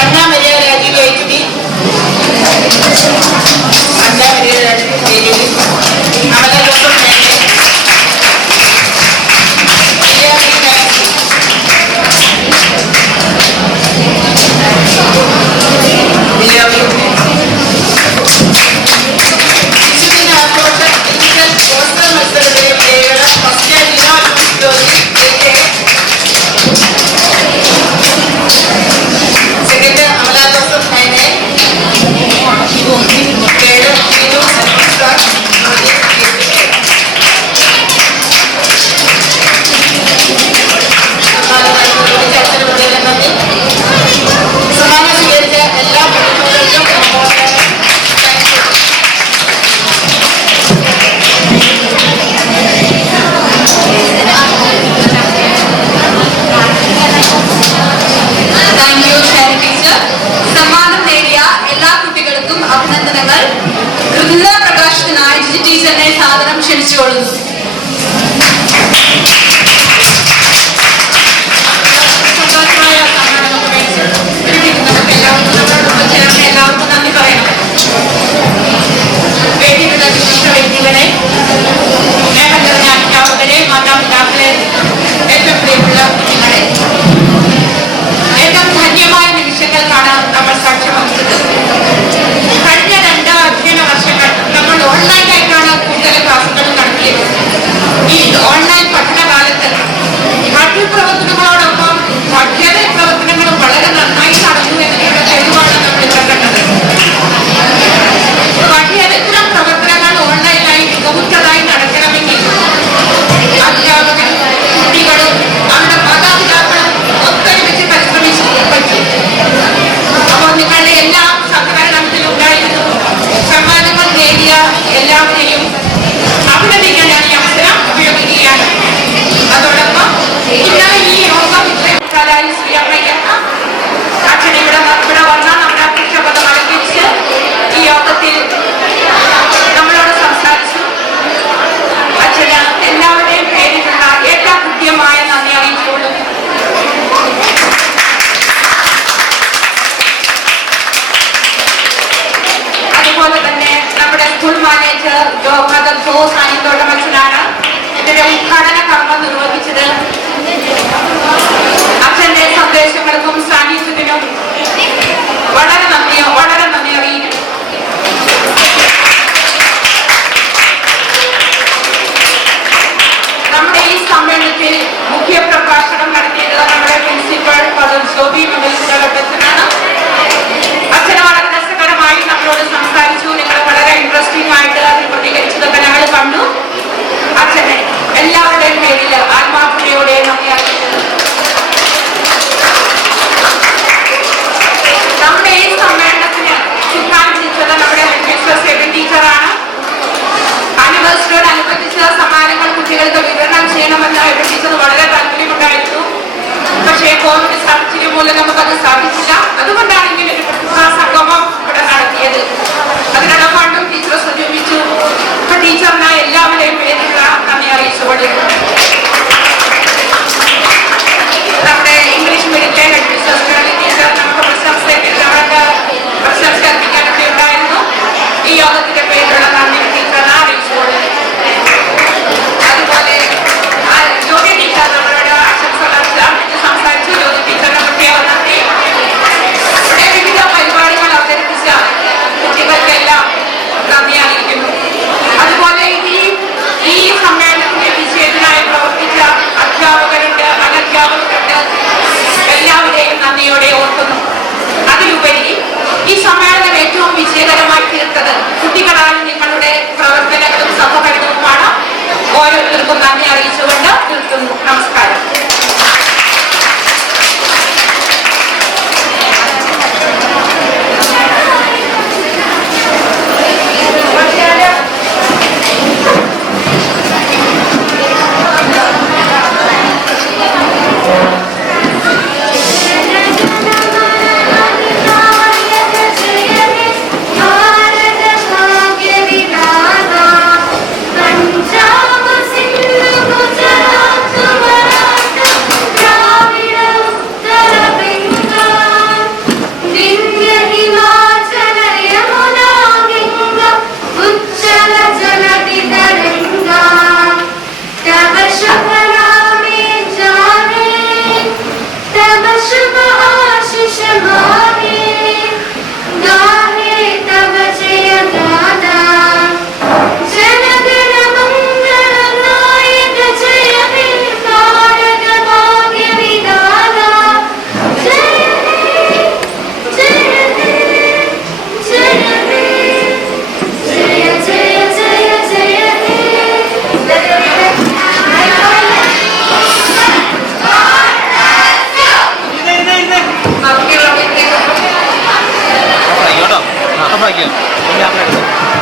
അണ്ണാ മരിയ രാജീവ് എഴുതി അണ്ണാ മരിയ രാജീവ് എഴുതി അമല ജോസഫ് മേലെ അഭിനന്ദനങ്ങൾ. കൃതിക പ്രകാശത്തിനായി ജിജി ടീച്ചറിനെ സാദരം ക്ഷണിച്ചുകൊള്ളുന്നു. സന്തോഷമായ സമ്മാനം നമുക്ക് എല്ലാവർക്കും ചേർന്ന് എല്ലാവർക്കും നന്ദി പറയണം. വേദിയിലുള്ള വിശിഷ്ട വ്യക്തികളെ, സ്നേഹം നിറഞ്ഞ അധ്യാപകരെ, മാതാപിതാക്കളെ, ഏറ്റവും പ്രിയമുള്ള കുഞ്ഞുങ്ങളെ, ഏറ്റവും ധന്യമായ നിമിഷങ്ങൾക്കാണ് നമ്മൾ സാക്ഷ്യം വഹിച്ചത്. കഴിഞ്ഞ 2 അധ്യയന വർഷങ്ങൾ നമ്മൾ ഓൺലൈനായിട്ടാണ് കൂടുതൽ ക്ലാസുകൾ നടത്തിയത്. ഫോട്ടോഗ്രാഫർ ആക്കിയോ?